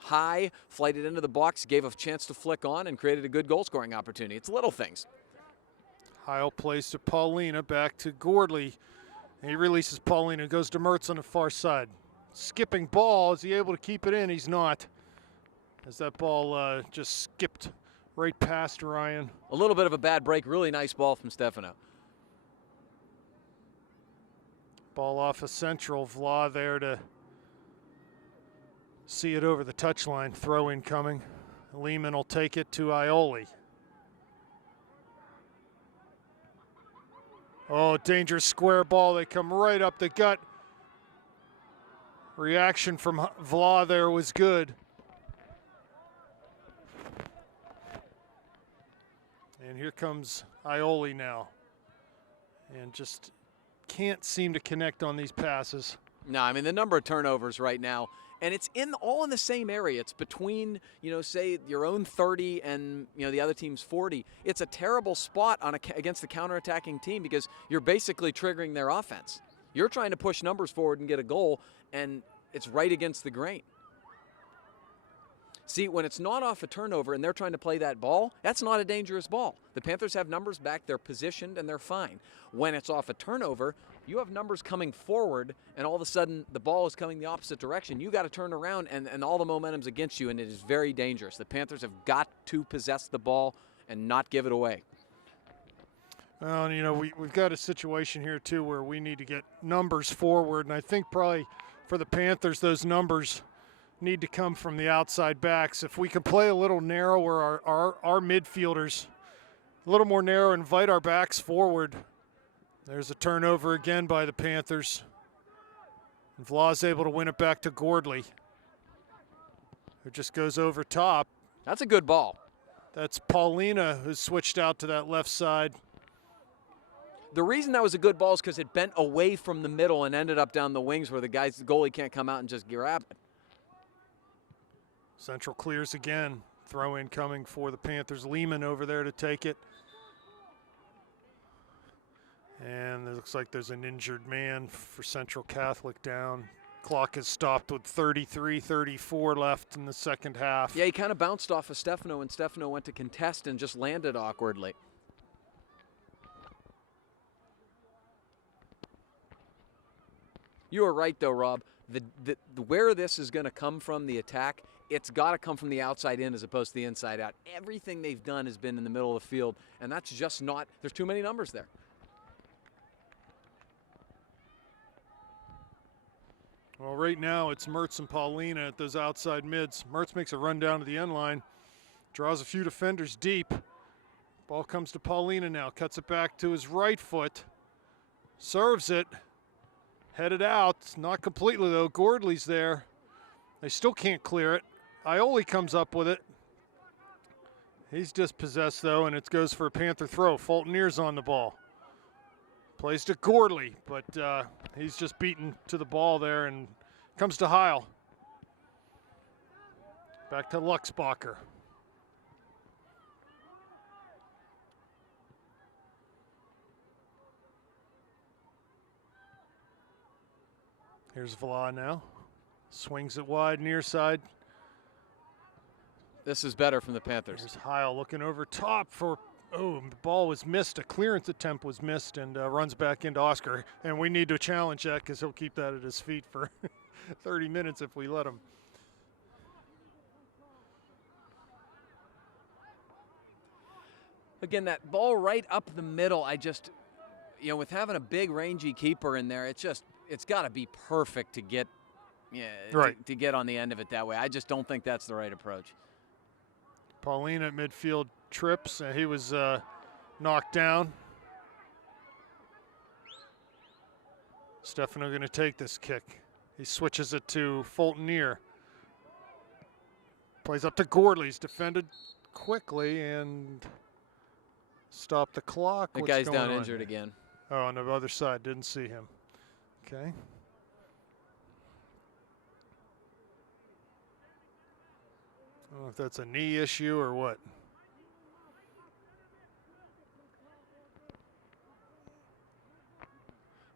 high, flighted into the box, gave a chance to flick on, and created a good goal-scoring opportunity. It's little things. Heil plays to Paulina, back to Gordley. He releases Paulina, goes to Mertz on the far side. Skipping ball, is he able to keep it in? He's not. As that ball just skipped right past Ryan. A little bit of a bad break, really nice ball from Stefano. Ball off of Central, Vla there to see it over the touchline. Throw in coming. Lehman will take it to Ioli. Oh, dangerous square ball. They come right up the gut. Reaction from Vla there was good. And here comes Ioli now. And just can't seem to connect on these passes. No, I mean the number of turnovers right now, and it's all in the same area. It's between, say your own 30 and, the other team's 40. It's a terrible spot against the counterattacking team because you're basically triggering their offense. You're trying to push numbers forward and get a goal, and it's right against the grain. See, when it's not off a turnover and they're trying to play that ball, that's not a dangerous ball. The Panthers have numbers back, they're positioned, and they're fine. When it's off a turnover, you have numbers coming forward, and all of a sudden the ball is coming the opposite direction. You got to turn around, and all the momentum's against you, and it is very dangerous. The Panthers have got to possess the ball and not give it away. Well, we've got a situation here, too, where we need to get numbers forward, and I think probably for the Panthers, those numbers need to come from the outside backs. If we can play a little narrower, our midfielders, a little more narrow, invite our backs forward. There's a turnover again by the Panthers. And Vla's able to win it back to Gordley, who just goes over top. That's a good ball. That's Paulina, who's switched out to that left side. The reason that was a good ball is because it bent away from the middle and ended up down the wings where the goalie can't come out and just grab it. Central clears again. Throw in coming for the Panthers. Lehman over there to take it. And it looks like there's an injured man for Central Catholic down. Clock is stopped with 33-34 left in the second half. Yeah, he kind of bounced off of Stefano, and Stefano went to contest and just landed awkwardly. You are right, though, Rob. Where this is going to come from, the attack, it's got to come from the outside in as opposed to the inside out. Everything they've done has been in the middle of the field, and that's just not – there's too many numbers there. Well, right now it's Mertz and Paulina at those outside mids. Mertz makes a run down to the end line, draws a few defenders deep. Ball comes to Paulina now, cuts it back to his right foot, serves it, headed out, not completely though. Gordley's there. They still can't clear it. Ioli comes up with it. He's dispossessed though, and it goes for a Panther throw. Fultonier's on the ball. Plays to Gordley, but he's just beaten to the ball there, and comes to Heil. Back to Luxbacher. Here's Vla now. Swings it wide, near side. This is better from the Panthers. Here's Heil looking over top for, oh, the ball was missed. A clearance attempt was missed and runs back into Oscar. And we need to challenge that because he'll keep that at his feet for 30 minutes if we let him. Again, that ball right up the middle, I just, with having a big rangy keeper in there, it's got to be perfect to get, right. to get on the end of it that way. I just don't think that's the right approach. Paulina at midfield trips. He was knocked down. Stefano going to take this kick. He switches it to Fulton near. Plays up to Gordley. He's defended quickly and stopped the clock. The What's guy's going down on injured here? again. Oh, on the other side. Didn't see him. Okay. I don't know if that's a knee issue or what.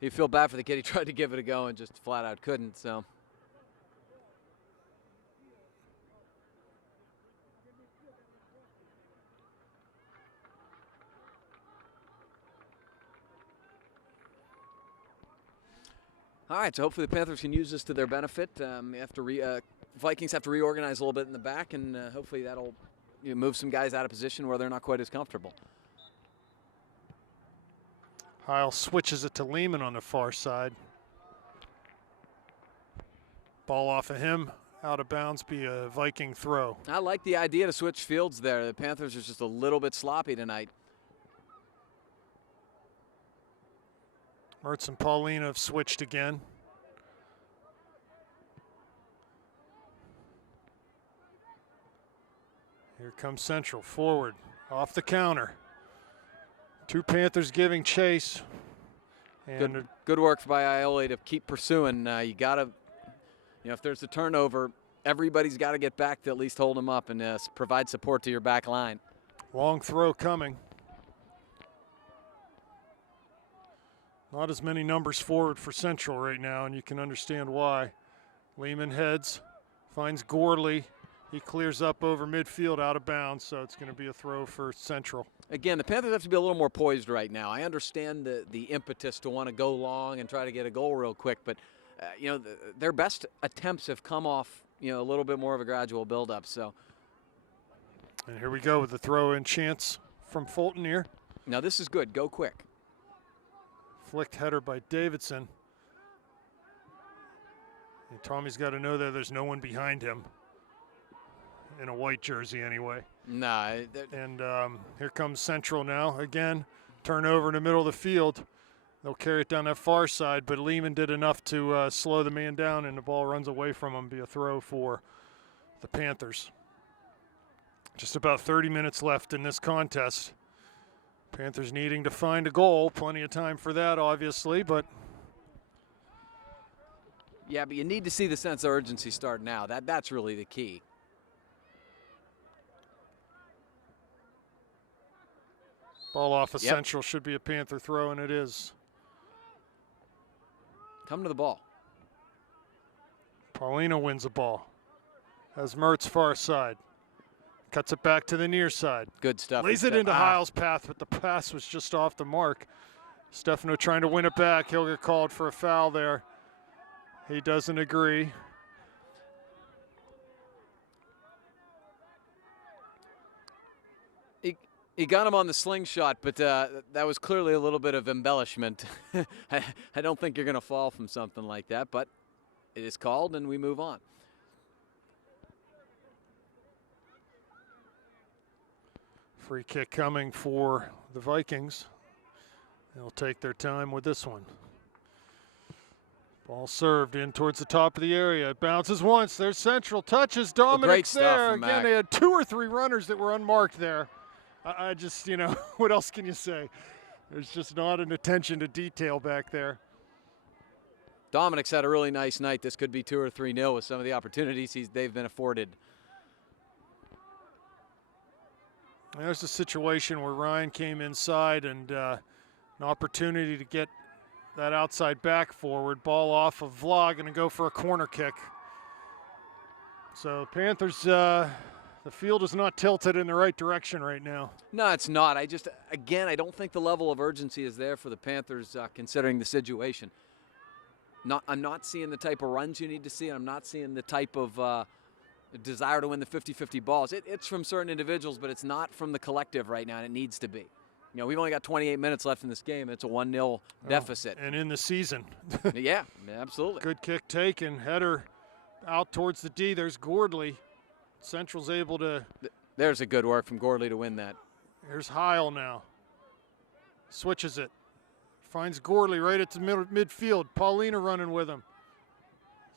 You feel bad for the kid. He tried to give it a go and just flat out couldn't, so. All right, so hopefully the Panthers can use this to their benefit. Vikings have to reorganize a little bit in the back, and hopefully that'll move some guys out of position where they're not quite as comfortable. Heil switches it to Lehman on the far side. Ball off of him, out of bounds, be a Viking throw. I like the idea to switch fields there. The Panthers are just a little bit sloppy tonight. Mertz and Paulina have switched again. Here comes Central, forward, off the counter. Two Panthers giving chase. And good work by Iole to keep pursuing. You got to, if there's a turnover, everybody's got to get back to at least hold them up and provide support to your back line. Long throw coming. Not as many numbers forward for Central right now, and you can understand why. Lehman heads, finds Gordley. He clears up over midfield out of bounds, so it's going to be a throw for Central. Again, the Panthers have to be a little more poised right now. I understand the impetus to want to go long and try to get a goal real quick, but their best attempts have come off a little bit more of a gradual buildup. So, and here we go with the throw-in chance from Fulton here. Now this is good. Go quick. Flicked header by Davidson. And Tommy's got to know that there's no one behind him. In a white jersey anyway. Nah. And here comes Central now. Again, turnover in the middle of the field. They'll carry it down that far side, but Lehman did enough to slow the man down, and the ball runs away from him. Be a throw for the Panthers. Just about 30 minutes left in this contest. Panthers needing to find a goal. Plenty of time for that, obviously, but. Yeah, but you need to see the sense of urgency start now. That's really the key. Ball off of Central, should be a Panther throw, and it is. Come to the ball. Paulina wins the ball. Has Mertz far side. Cuts it back to the near side. Good stuff. Lays it into Heil's path, but the pass was just off the mark. Stefano trying to win it back. He'll get called for a foul there. He doesn't agree. He got him on the slingshot, but that was clearly a little bit of embellishment. I don't think you're going to fall from something like that, but it is called and we move on. Free kick coming for the Vikings. They'll take their time with this one. Ball served in towards the top of the area. It bounces once. There's Central. Touches. Dominic's there. Again, they had 2 or 3 runners that were unmarked there. I just, what else can you say? There's just not an attention to detail back there. Dominic's had a really nice night. This could be 2 or 3-0 with some of the opportunities they've been afforded. There's a situation where Ryan came inside and an opportunity to get that outside back forward. Ball off of Vlog, going to go for a corner kick. So Panthers, the field is not tilted in the right direction right now. No, it's not. I don't think the level of urgency is there for the Panthers considering the situation. I'm not seeing the type of runs you need to see, and I'm not seeing the type of desire to win the 50-50 balls. It's from certain individuals, but it's not from the collective right now, and it needs to be. You know, we've only got 28 minutes left in this game. It's a 1-0 deficit. And in the season. Yeah, absolutely. Good kick taken. Header out towards the D. There's Gordley. Central's able to. There's a good work from Gordley to win that. Here's Heil now. Switches it. Finds Gordley right at the midfield. Paulina running with him.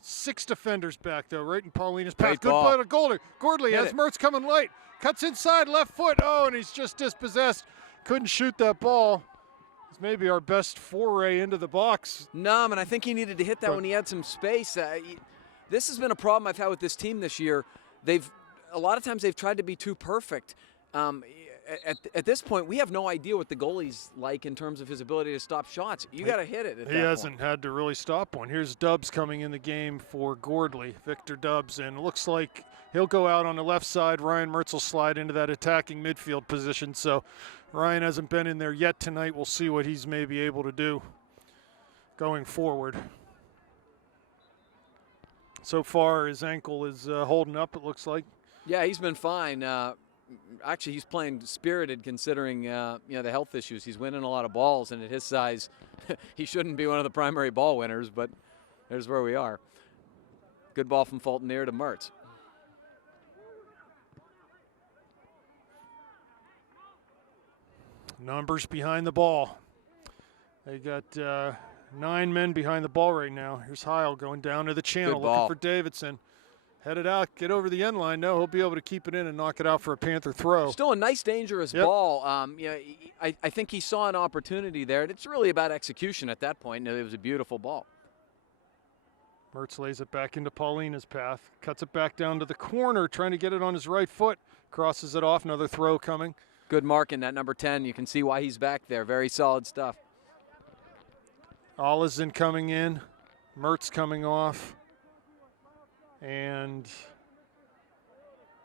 6 defenders back, though, right in Paulina's path. Great Good ball. play to Gordley. Gordley has Mertz coming late. Cuts inside, left foot. Oh, and he's just dispossessed. Couldn't shoot that ball. It's maybe our best foray into the box. No, and I think he needed to hit that when he had some space. This has been a problem I've had with this team this year. A lot of times they've tried to be too perfect. At this point, we have no idea what the goalie's like in terms of his ability to stop shots. You got to hit it. He hasn't had to really stop one. Here's Dubs coming in the game for Gordley, Victor Dubs, and it looks like he'll go out on the left side. Ryan Mertz will slide into that attacking midfield position. So Ryan hasn't been in there yet tonight. We'll see what he's maybe able to do going forward. So far, his ankle is holding up, it looks like. Yeah, he's been fine. Actually, he's playing spirited considering the health issues. He's winning a lot of balls, and at his size, he shouldn't be one of the primary ball winners, but there's where we are. Good ball from Fulton-Near to Mertz. Numbers behind the ball. They got 9 men behind the ball right now. Here's Heil going down to the channel, looking for Davidson. Headed out, get over the end line. No, he'll be able to keep it in and knock it out for a Panther throw. Still a nice, dangerous ball. I think he saw an opportunity there. It's really about execution at that point. It was a beautiful ball. Mertz lays it back into Paulina's path. Cuts it back down to the corner, trying to get it on his right foot. Crosses it off, another throw coming. Good mark in that number 10. You can see why he's back there. Very solid stuff. Olazin coming in. Mertz coming off. And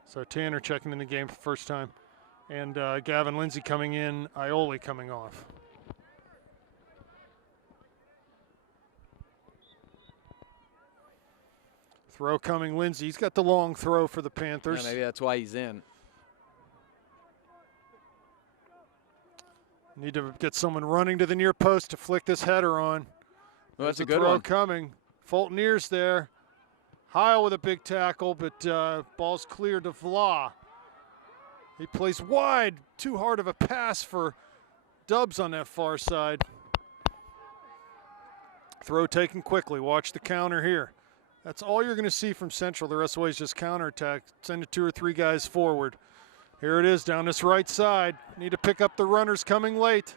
so Tanner checking in the game for the first time. And Gavin Lindsay coming in, Ioli coming off. Throw coming, Lindsay. He's got the long throw for the Panthers. Yeah, maybe that's why he's in. Need to get someone running to the near post to flick this header on. Well, that's a good good throw one. coming. Fulton-Near's there. Heil with a big tackle, but ball's cleared to Vla. He plays wide. Too hard of a pass for Dubs on that far side. Throw taken quickly. Watch the counter here. That's all you're going to see from Central. The rest of the way is just counterattack. Send it 2 or 3 guys forward. Here it is down this right side. Need to pick up the runners coming late.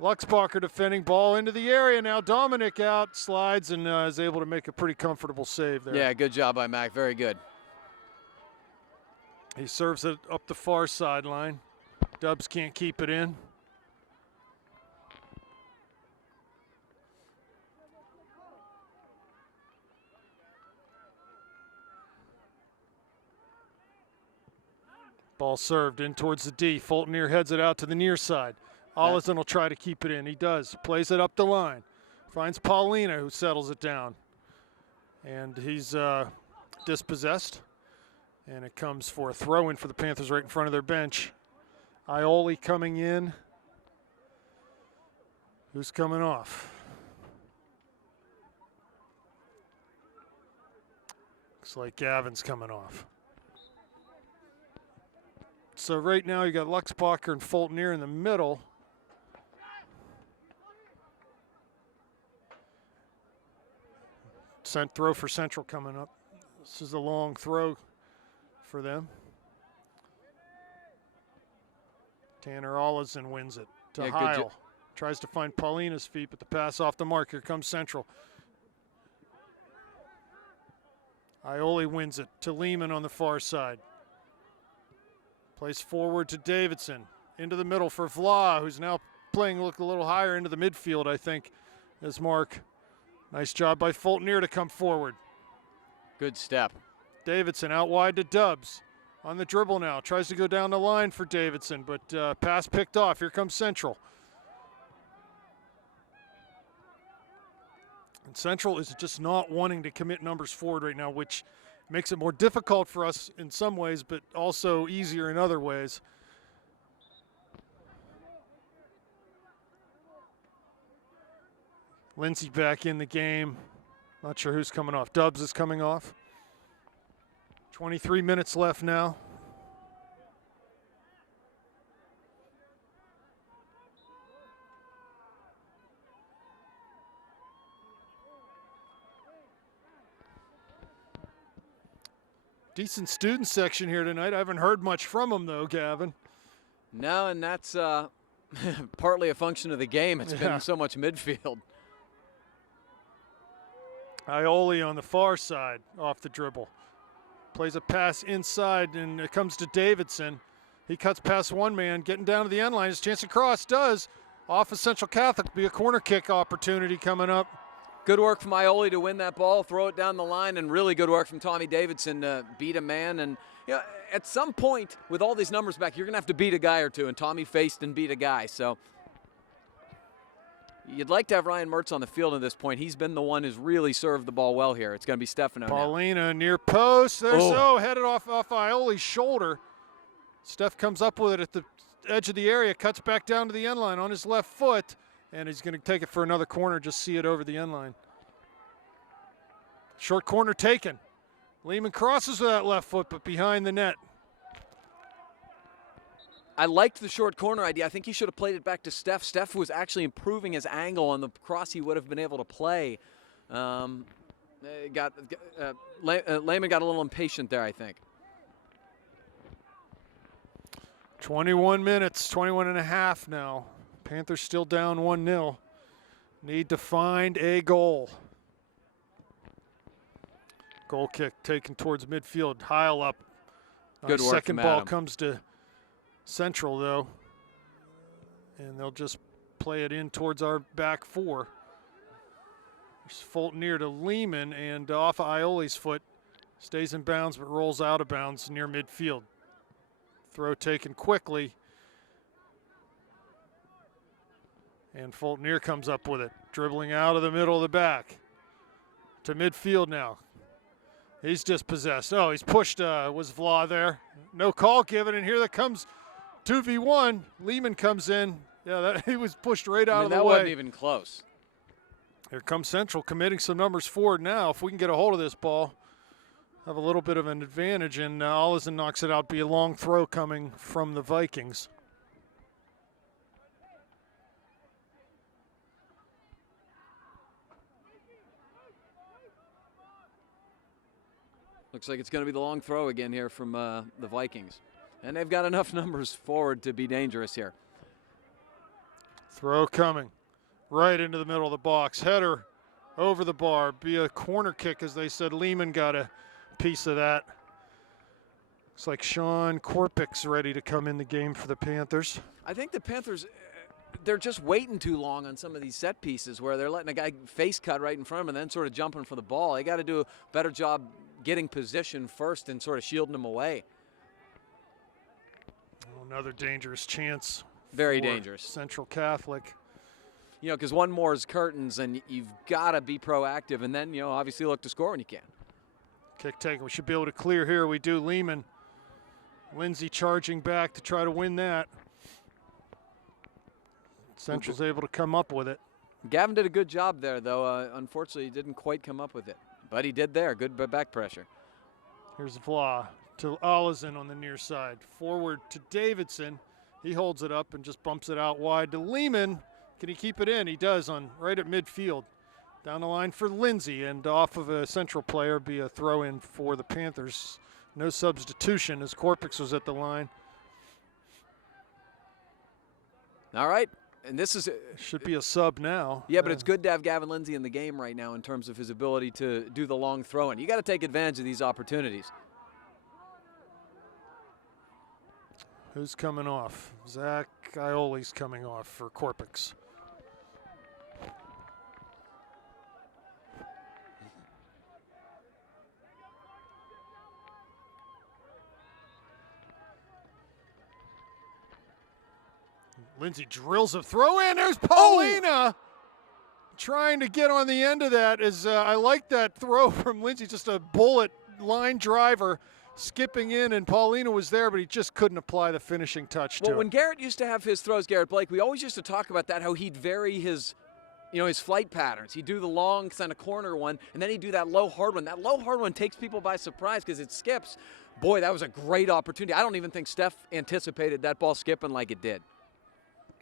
Luxbacher defending, ball into the area. Now Dominic out, slides, and is able to make a pretty comfortable save there. Yeah, good job by Mac. Very good. He serves it up the far sideline. Dubs can't keep it in. Ball served in towards the D. Fulton-Near heads it out to the near side. Olazin will try to keep it in. He does. Plays it up the line. Finds Paulina, who settles it down. And he's dispossessed. And it comes for a throw-in for the Panthers right in front of their bench. Ioli coming in. Who's coming off? Looks like Gavin's coming off. So right now you got Luxbacher and Fulton-Near in the middle. Sent throw for Central coming up. This is a long throw for them. Tanner Olazin wins it to Heil. Tries to find Paulina's feet, but the pass off the mark. Here comes Central. Ioli wins it to Lehman on the far side. Plays forward to Davidson. Into the middle for Vla, who's now playing a little higher into the midfield, I think. as Mark. Nice job by Fultonier to come forward. Good step. Davidson out wide to Dubs. On the dribble now. Tries to go down the line for Davidson, but pass picked off. Here comes Central. And Central is just not wanting to commit numbers forward right now, which makes it more difficult for us in some ways, but also easier in other ways. Lindsay back in the game. Not sure who's coming off. Dubs is coming off. 23 minutes left now. Decent student section here tonight. I haven't heard much from them though, Gavin. No, and that's partly a function of the game. It's been so much midfield. Ioli on the far side off the dribble. Plays a pass inside, and it comes to Davidson. He cuts past one man, getting down to the end line. His chance to cross does. Off of Central Catholic, be a corner kick opportunity coming up. Good work from Ioli to win that ball, throw it down the line, and really good work from Tommy Davidson to beat a man. And you know, at some point, with all these numbers back, you're going to have to beat a guy or two, and Tommy faced and beat a guy. So you'd like to have Ryan Mertz on the field at this point. He's been the one who's really served the ball well here. It's going to be Stefano Paulina near post. There's headed off Ioli's shoulder. Steph comes up with it at the edge of the area, cuts back down to the end line on his left foot, and he's going to take it for another corner, just see it over the end line. Short corner taken. Lehman crosses with that left foot, but behind the net. I liked the short corner idea. I think he should have played it back to Steph. Steph was actually improving his angle on the cross he would have been able to play. Lehman got a little impatient there, I think. 21 minutes, 21 and a half now. Panthers still down 1-0. Need to find a goal. Goal kick taken towards midfield. Heil up. Good work. Second ball comes to Central, though. And they'll just play it in towards our back four. There's Fultonier to Lehman, and off of Ioli's foot. Stays in bounds, but rolls out of bounds near midfield. Throw taken quickly. And Fultonier comes up with it. Dribbling out of the middle of the back. To midfield now. He's just possessed. Oh, he's pushed. Was Vla there? No call given, and here that comes 2v1. Lehman comes in. Yeah, he was pushed right out of the way. That wasn't even close. Here comes Central committing some numbers forward now. If we can get a hold of this ball, have a little bit of an advantage, and Allison knocks it out. Be a long throw coming from the Vikings. Looks like it's going to be the long throw again here from the Vikings. And they've got enough numbers forward to be dangerous here. Throw coming right into the middle of the box. Header over the bar. Be a corner kick, as they said. Lehman got a piece of that. Looks like Sean Korpik's ready to come in the game for the Panthers. I think the Panthers, they're just waiting too long on some of these set pieces where they're letting a guy face cut right in front of them and then sort of jumping for the ball. They got to do a better job getting position first and sort of shielding them away. Another dangerous chance. Very dangerous. Central Catholic. You know, because one more is curtains, and you've got to be proactive, and then, you know, obviously look to score when you can. Kick taken. We should be able to clear here. We do. Lehman. Lindsay charging back to try to win that. Central's able to come up with it. Gavin did a good job there, though. Unfortunately, he didn't quite come up with it. But he did there. Good back pressure. Here's Vla to Allison on the near side. Forward to Davidson. He holds it up and just bumps it out wide to Lehman. Can he keep it in? He does, on right at midfield. Down the line for Lindsay, and off of a Central player, be a throw-in for the Panthers. No substitution as Korpix was at the line. All right. And this is should be a sub now. Yeah, but it's good to have Gavin Lindsay in the game right now in terms of his ability to do the long throw-in. You got to take advantage of these opportunities. Who's coming off? Zach Ioli's coming off for Korpix. Lindsay drills a throw in. There's Paulina trying to get on the end of that. I like that throw from Lindsay, just a bullet line driver skipping in, and Paulina was there, but he just couldn't apply the finishing touch to it. When Garrett used to have his throws, Garrett Blake, we always used to talk about that, how he'd vary his flight patterns. He'd do the long kind of corner one, and then he'd do that low hard one. That low hard one takes people by surprise because it skips. Boy, that was a great opportunity. I don't even think Steph anticipated that ball skipping like it did.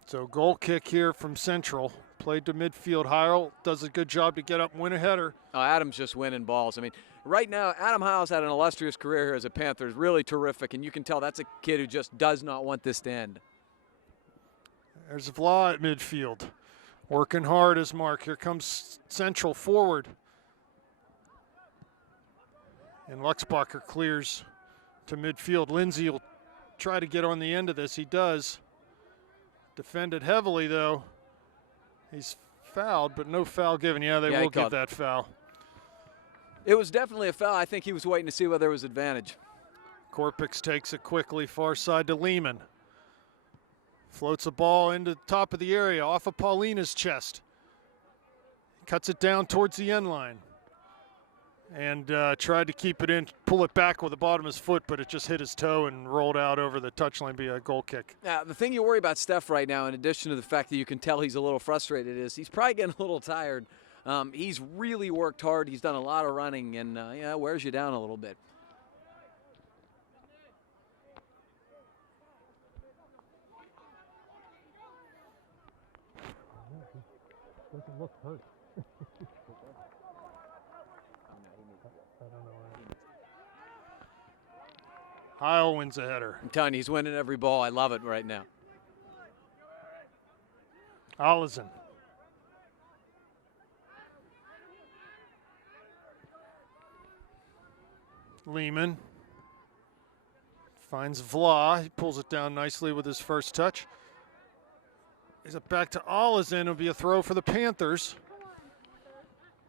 So goal kick here from Central. Played to midfield. Heil does a good job to get up and win a header. Oh, Adam's just winning balls. I mean, right now, Adam Heil's had an illustrious career here as a Panther. Really terrific, and you can tell that's a kid who just does not want this to end. There's Vla at midfield. Working hard as Mark. Here comes Central forward. And Luxbacher clears to midfield. Lindsay will try to get on the end of this. He does. Defended heavily, though. He's fouled, but no foul given. Yeah, they will give that foul. It was definitely a foul. I think he was waiting to see whether there was advantage. Korpix takes it quickly, far side to Lehman. Floats the ball into the top of the area, off of Paulina's chest. Cuts it down towards the end line. And tried to keep it in, pull it back with the bottom of his foot, but it just hit his toe and rolled out over the touchline, be a goal kick. Now, the thing you worry about Steph right now, in addition to the fact that you can tell he's a little frustrated, is he's probably getting a little tired. He's really worked hard. He's done a lot of running, and it wears you down a little bit. Doesn't look hurt. Heil wins a header. I'm telling you, he's winning every ball. I love it right now. Allison. Lehman finds Vla. He pulls it down nicely with his first touch. Is it back to Allison? It'll be a throw for the Panthers.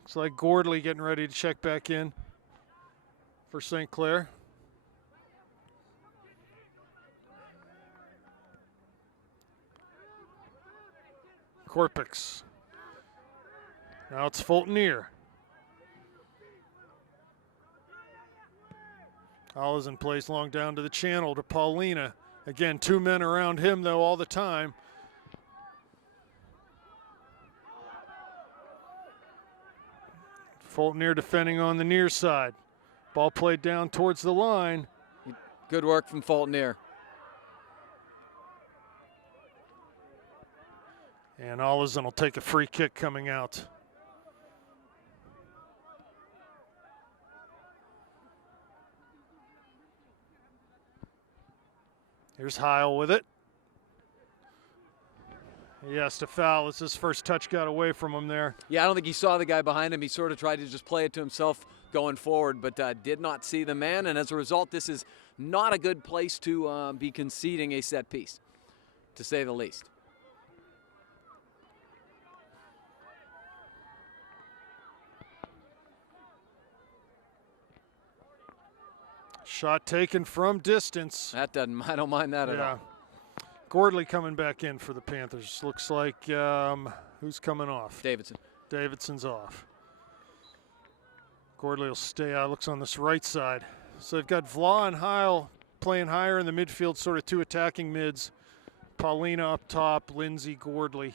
Looks like Gordley getting ready to check back in for St. Clair. Korpix. Now it's Fultonier. Allison plays long down to the channel to Paulina. Again, two men around him, though, all the time. Fultonier defending on the near side. Ball played down towards the line. Good work from Fultonier. And Allison will take a free kick coming out. Here's Heil with it. He has to foul as his first touch got away from him there. Yeah, I don't think he saw the guy behind him. He sort of tried to just play it to himself going forward, but did not see the man. And as a result, this is not a good place to be conceding a set piece, to say the least. Shot taken from distance. I don't mind that at all. Gordley coming back in for the Panthers. Looks like, who's coming off? Davidson. Davidson's off. Gordley will stay out. Looks on this right side. So they've got Vla and Heil playing higher in the midfield, sort of two attacking mids. Paulina up top, Lindsay, Gordley.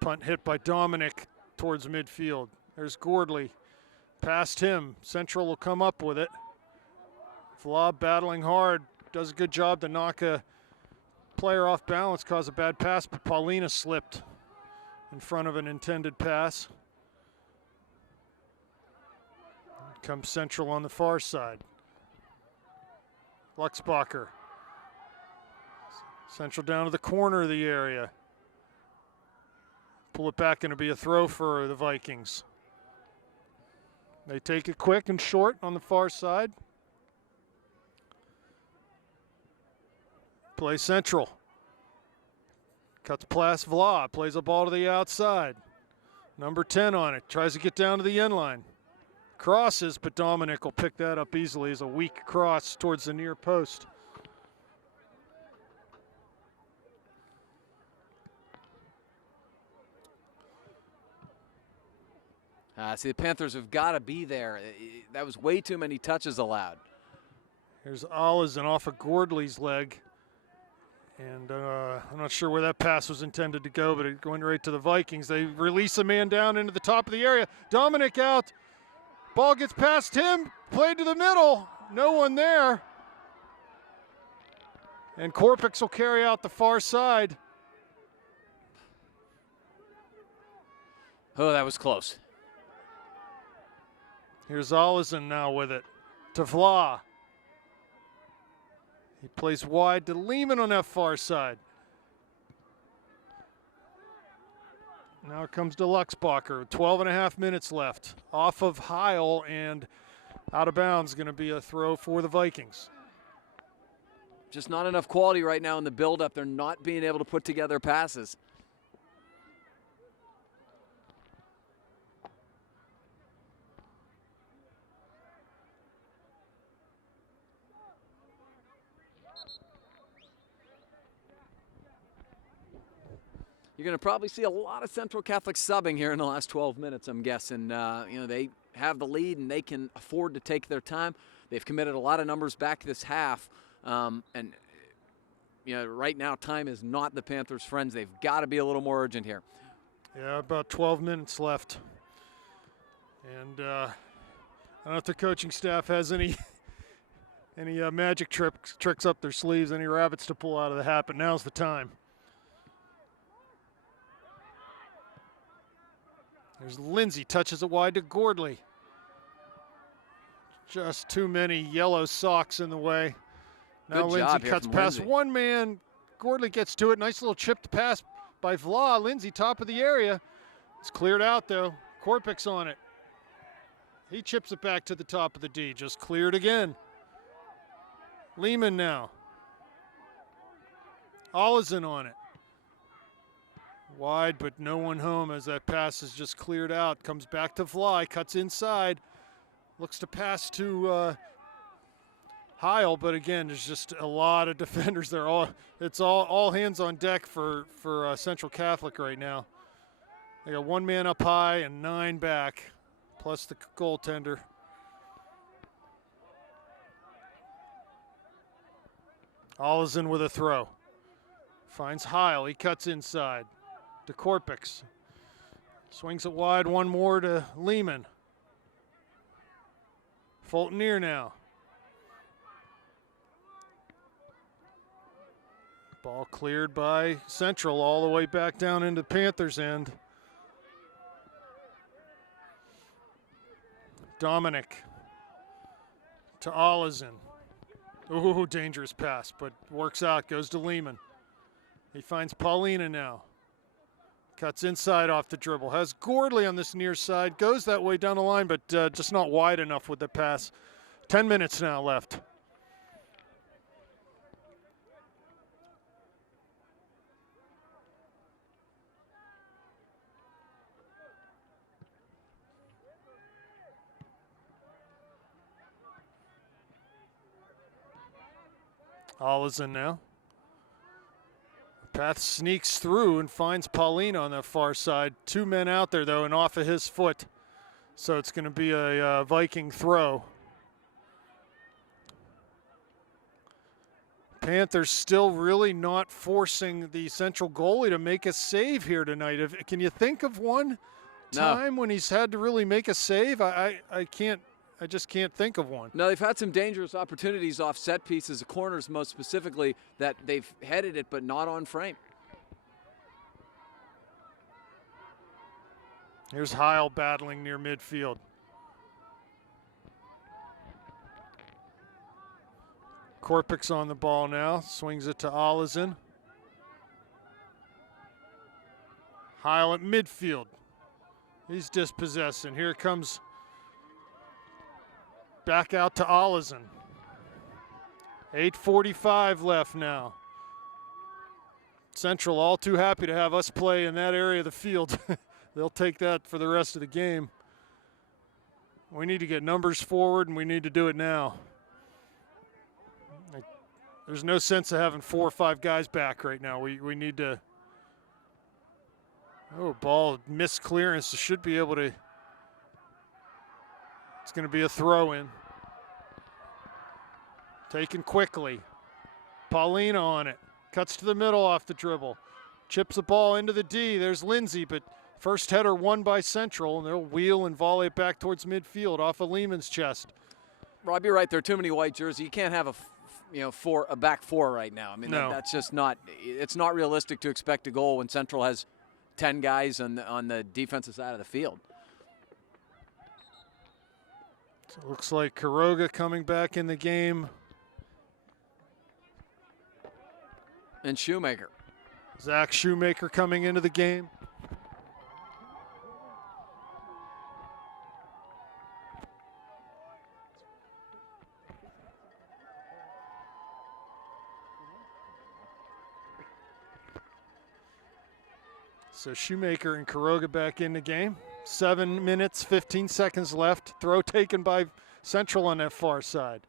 Punt hit by Dominic towards midfield. There's Gordley. Past him. Central will come up with it. Vla battling hard. Does a good job to knock a player off balance, cause a bad pass, but Paulina slipped in front of an intended pass. Comes Central on the far side. Luxbacher. Central down to the corner of the area. Pull it back, and it'll be a throw for the Vikings. They take it quick and short on the far side. Play Central. Cuts past Vla, plays a ball to the outside. Number 10 on it, tries to get down to the end line. crosses, but Dominic will pick that up easily as a weak cross towards the near post. See, the Panthers have got to be there. That was way too many touches allowed. Here's Olison off of Gordley's leg. And I'm not sure where that pass was intended to go, but it went right to the Vikings. They release a man down into the top of the area. Dominic out. Ball gets past him. Played to the middle. No one there. And Korpix will carry out the far side. Oh, that was close. Here's Olison now with it to Vla. He plays wide to Lehman on that far side. Now it comes to Luxbacher. 12.5 minutes left. Off of Heil and out of bounds. Going to be a throw for the Vikings. Just not enough quality right now in the build-up. They're not being able to put together passes. You're going to probably see a lot of Central Catholic subbing here in the last 12 minutes, I'm guessing. They have the lead and they can afford to take their time. They've committed a lot of numbers back this half. Right now time is not the Panthers' friends. They've got to be a little more urgent here. Yeah, about 12 minutes left. And I don't know if the coaching staff has any magic tricks up their sleeves, any rabbits to pull out of the hat, but now's the time. There's Lindsay, touches it wide to Gordley. Just too many yellow socks in the way. Now Lindsay cuts past one man. Gordley gets to it. Nice little chipped pass by Vla. Lindsay, top of the area. It's cleared out, though. Korpix on it. He chips it back to the top of the D. Just cleared again. Lehman now. Olison on it. Wide, but no one home as that pass is just cleared out. Comes back to Vla, cuts inside. Looks to pass to Heil, but again, there's just a lot of defenders there. It's all hands on deck for Central Catholic right now. They got one man up high and 9 back, plus the goaltender. Olison with a throw. Finds Heil, he cuts inside to Korpix. Swings it wide, one more to Lehman. Fulton near now. Ball cleared by Central all the way back down into Panthers' end. Dominic to Olison. Ooh, dangerous pass, but works out, goes to Lehman. He finds Paulina now. Cuts inside off the dribble. Has Gordley on this near side. Goes that way down the line, but just not wide enough with the pass. 10 minutes now left. Olison now. Path sneaks through and finds Paulina on the far side. 2 men out there, though, and off of his foot. So it's going to be a Viking throw. Panthers still really not forcing the Central goalie to make a save here tonight. Can you think of one time when he's had to really make a save? I just can't think of one. No, they've had some dangerous opportunities off set pieces, corners most specifically, that they've headed it but not on frame. Here's Heil battling near midfield. Korpix on the ball now, swings it to Olison. Heil at midfield. He's dispossessed, and here comes back out to Olison. 8:45 left now. Central all too happy to have us play in that area of the field. They'll take that for the rest of the game. We need to get numbers forward, and we need to do it now. There's no sense of having 4 or 5 guys back right now. We need to. Oh, ball missed clearance. Should be able to. It's going to be a throw-in. Taken quickly. Paulina on it. Cuts to the middle off the dribble. Chips the ball into the D. There's Lindsay, but first header won by Central, and they'll wheel and volley it back towards midfield off of Lehman's chest. Rob, you're right. There are too many white jerseys. You can't have a back four right now. I mean, no. That's just not. It's not realistic to expect a goal when Central has 10 guys on the defensive side of the field. So it looks like Quiroga coming back in the game. And Shoemaker. Zach Shoemaker coming into the game. So Shoemaker and Quiroga back in the game. 7 minutes, 15 seconds left. Throw taken by Central on that far side.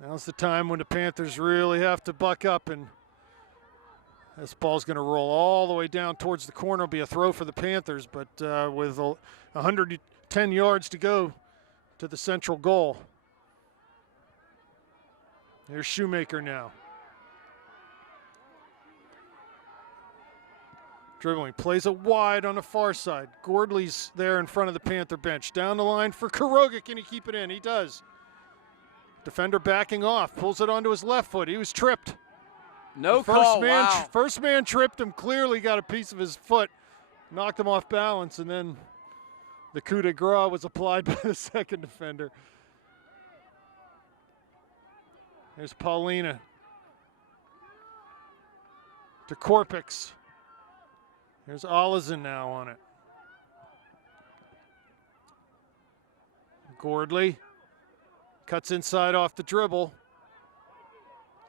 Now's the time when the Panthers really have to buck up, and this ball's going to roll all the way down towards the corner. It'll be a throw for the Panthers, but with 110 yards to go to the Central goal. Here's Shoemaker now. Dribbling, plays it wide on the far side. Gordley's there in front of the Panther bench. Down the line for Quiroga. Can he keep it in? He does. Defender backing off, pulls it onto his left foot. He was tripped. No call, wow. First man tripped him, clearly got a piece of his foot, knocked him off balance, and then the coup de grace was applied by the second defender. There's Paulina. To Korpix. There's Olizin now on it. Gordley cuts inside off the dribble.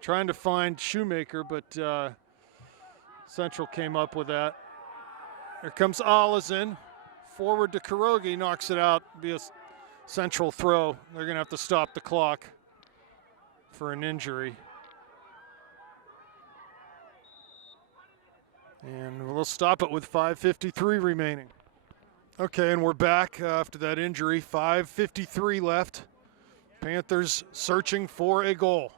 Trying to find Shoemaker, but Central came up with that. Here comes Olizin. Forward to Quiroga, knocks it out. Be a Central throw. They're going to have to stop the clock for an injury. And we'll stop it with 5:53 remaining. Okay, and we're back after that injury. 5:53 left. Panthers searching for a goal.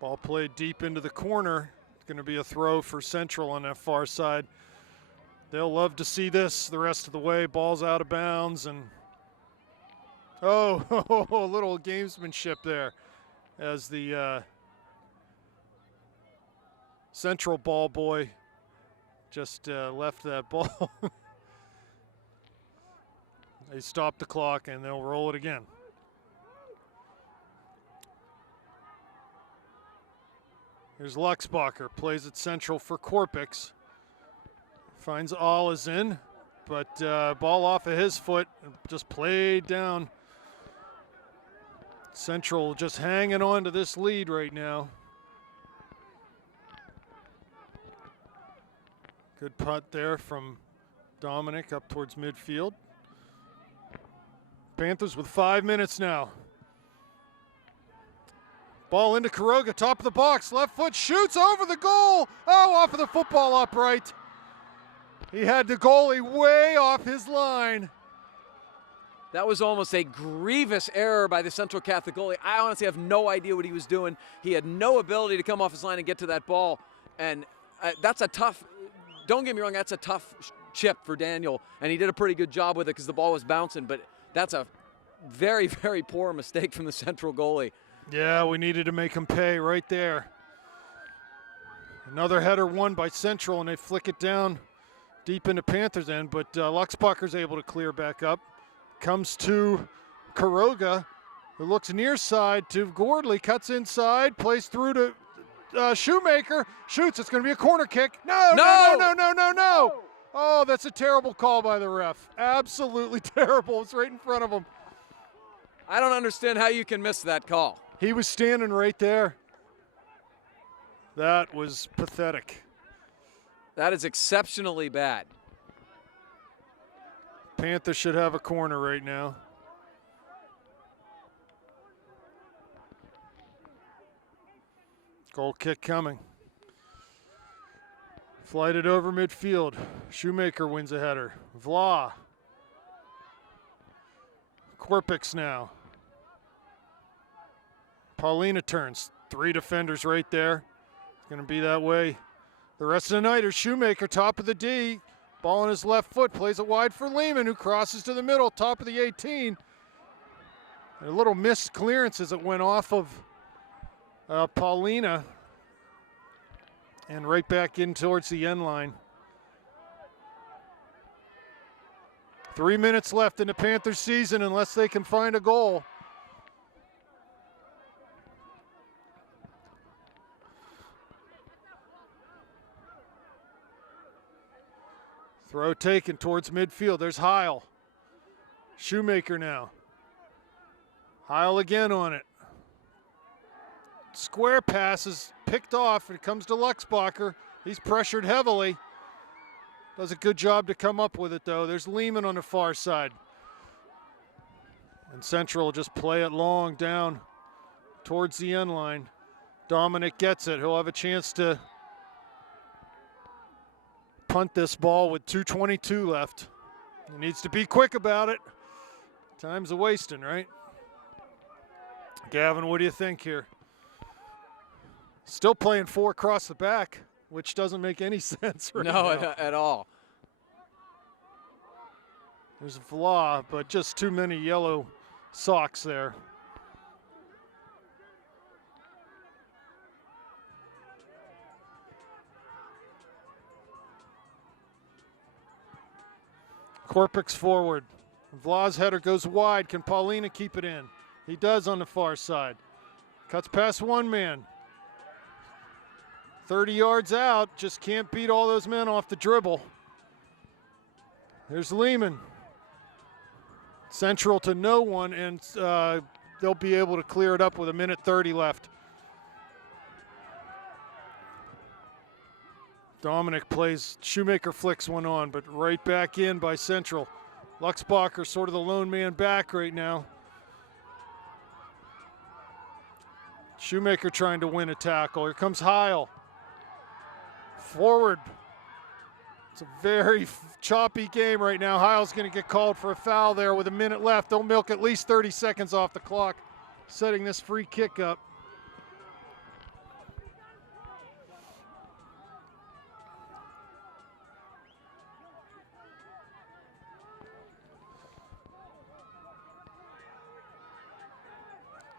Ball played deep into the corner. It's going to be a throw for Central on that far side. They'll love to see this the rest of the way. Ball's out of bounds, and a little gamesmanship there as the Central ball boy just left that ball. They stop the clock and they'll roll it again. Here's Luxbacher, plays at Central for Korpix. Finds Olizin, but ball off of his foot, just played down. Central just hanging on to this lead right now. Good punt there from Dominic up towards midfield. Panthers with 5 minutes now. Ball into Quiroga, top of the box, left foot shoots over the goal. Oh, off of the football upright. He had the goalie way off his line. That was almost a grievous error by the Central Catholic goalie. I honestly have no idea what he was doing. He had no ability to come off his line and get to that ball. And that's a tough, don't get me wrong, that's a tough chip for Daniel. And he did a pretty good job with it because the ball was bouncing. But that's a very, very poor mistake from the Central goalie. Yeah, we needed to make him pay right there. Another header won by Central, and they flick it down deep into Panthers' end. But Luxbacher's able to clear back up. Comes to Quiroga, who looks near side to Gordley, cuts inside, plays through to Shoemaker, shoots. It's going to be a corner kick. No. Oh, that's a terrible call by the ref. Absolutely terrible. It's right in front of him. I don't understand how you can miss that call. He was standing right there. That was pathetic. That is exceptionally bad. Panthers should have a corner right now. Goal kick coming. Flighted over midfield. Shoemaker wins a header. Vla. Korpix now. Paulina turns. 3 defenders right there. It's going to be that way the rest of the night. Or Shoemaker, top of the D. Ball on his left foot. Plays it wide for Lehman, who crosses to the middle, top of the 18. And a little missed clearance as it went off of Paulina. And right back in towards the end line. 3 minutes left in the Panthers season unless they can find a goal. Throw taken towards midfield. There's Heil. Shoemaker now. Heil again on it. Square pass is picked off, and it comes to Luxbacher. He's pressured heavily. Does a good job to come up with it, though. There's Lehman on the far side. And Central will just play it long down towards the end line. Dominic gets it. He'll have a chance to punt this ball with 2:22 left. He needs to be quick about it. Time's a wasting, right? Gavin, what do you think here? Still playing 4 across the back, which doesn't make any sense right now. No, at all. There's Vla, but just too many yellow socks there. Korpix forward. Vla's header goes wide. Can Paulina keep it in? He does on the far side. Cuts past one man. 30 yards out. Just can't beat all those men off the dribble. There's Lehman. Central to no one, and they'll be able to clear it up with 1:30 left. Dominic plays, Shoemaker flicks one on, but right back in by Central. Luxbacher sort of the lone man back right now. Shoemaker trying to win a tackle. Here comes Heil. Forward. It's a very choppy game right now. Heil's going to get called for a foul there with 1 minute left. They'll milk at least 30 seconds off the clock, setting this free kick up.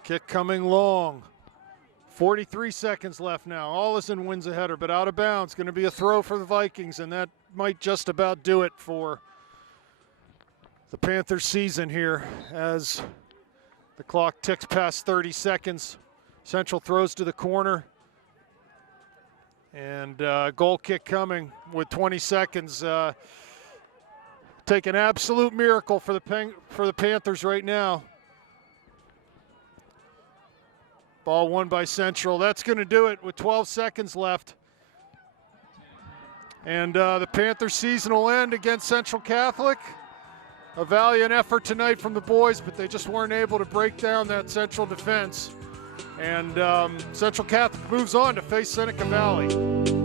Kick coming long. 43 seconds left now. Ollison wins a header, but out of bounds. Going to be a throw for the Vikings, and that might just about do it for the Panthers season here as the clock ticks past 30 seconds. Central throws to the corner. And goal kick coming with 20 seconds. Take an absolute miracle for the Panthers right now. Ball won by Central. That's going to do it with 12 seconds left. And the Panthers season will end against Central Catholic. A valiant effort tonight from the boys, but they just weren't able to break down that Central defense. And Central Catholic moves on to face Seneca Valley.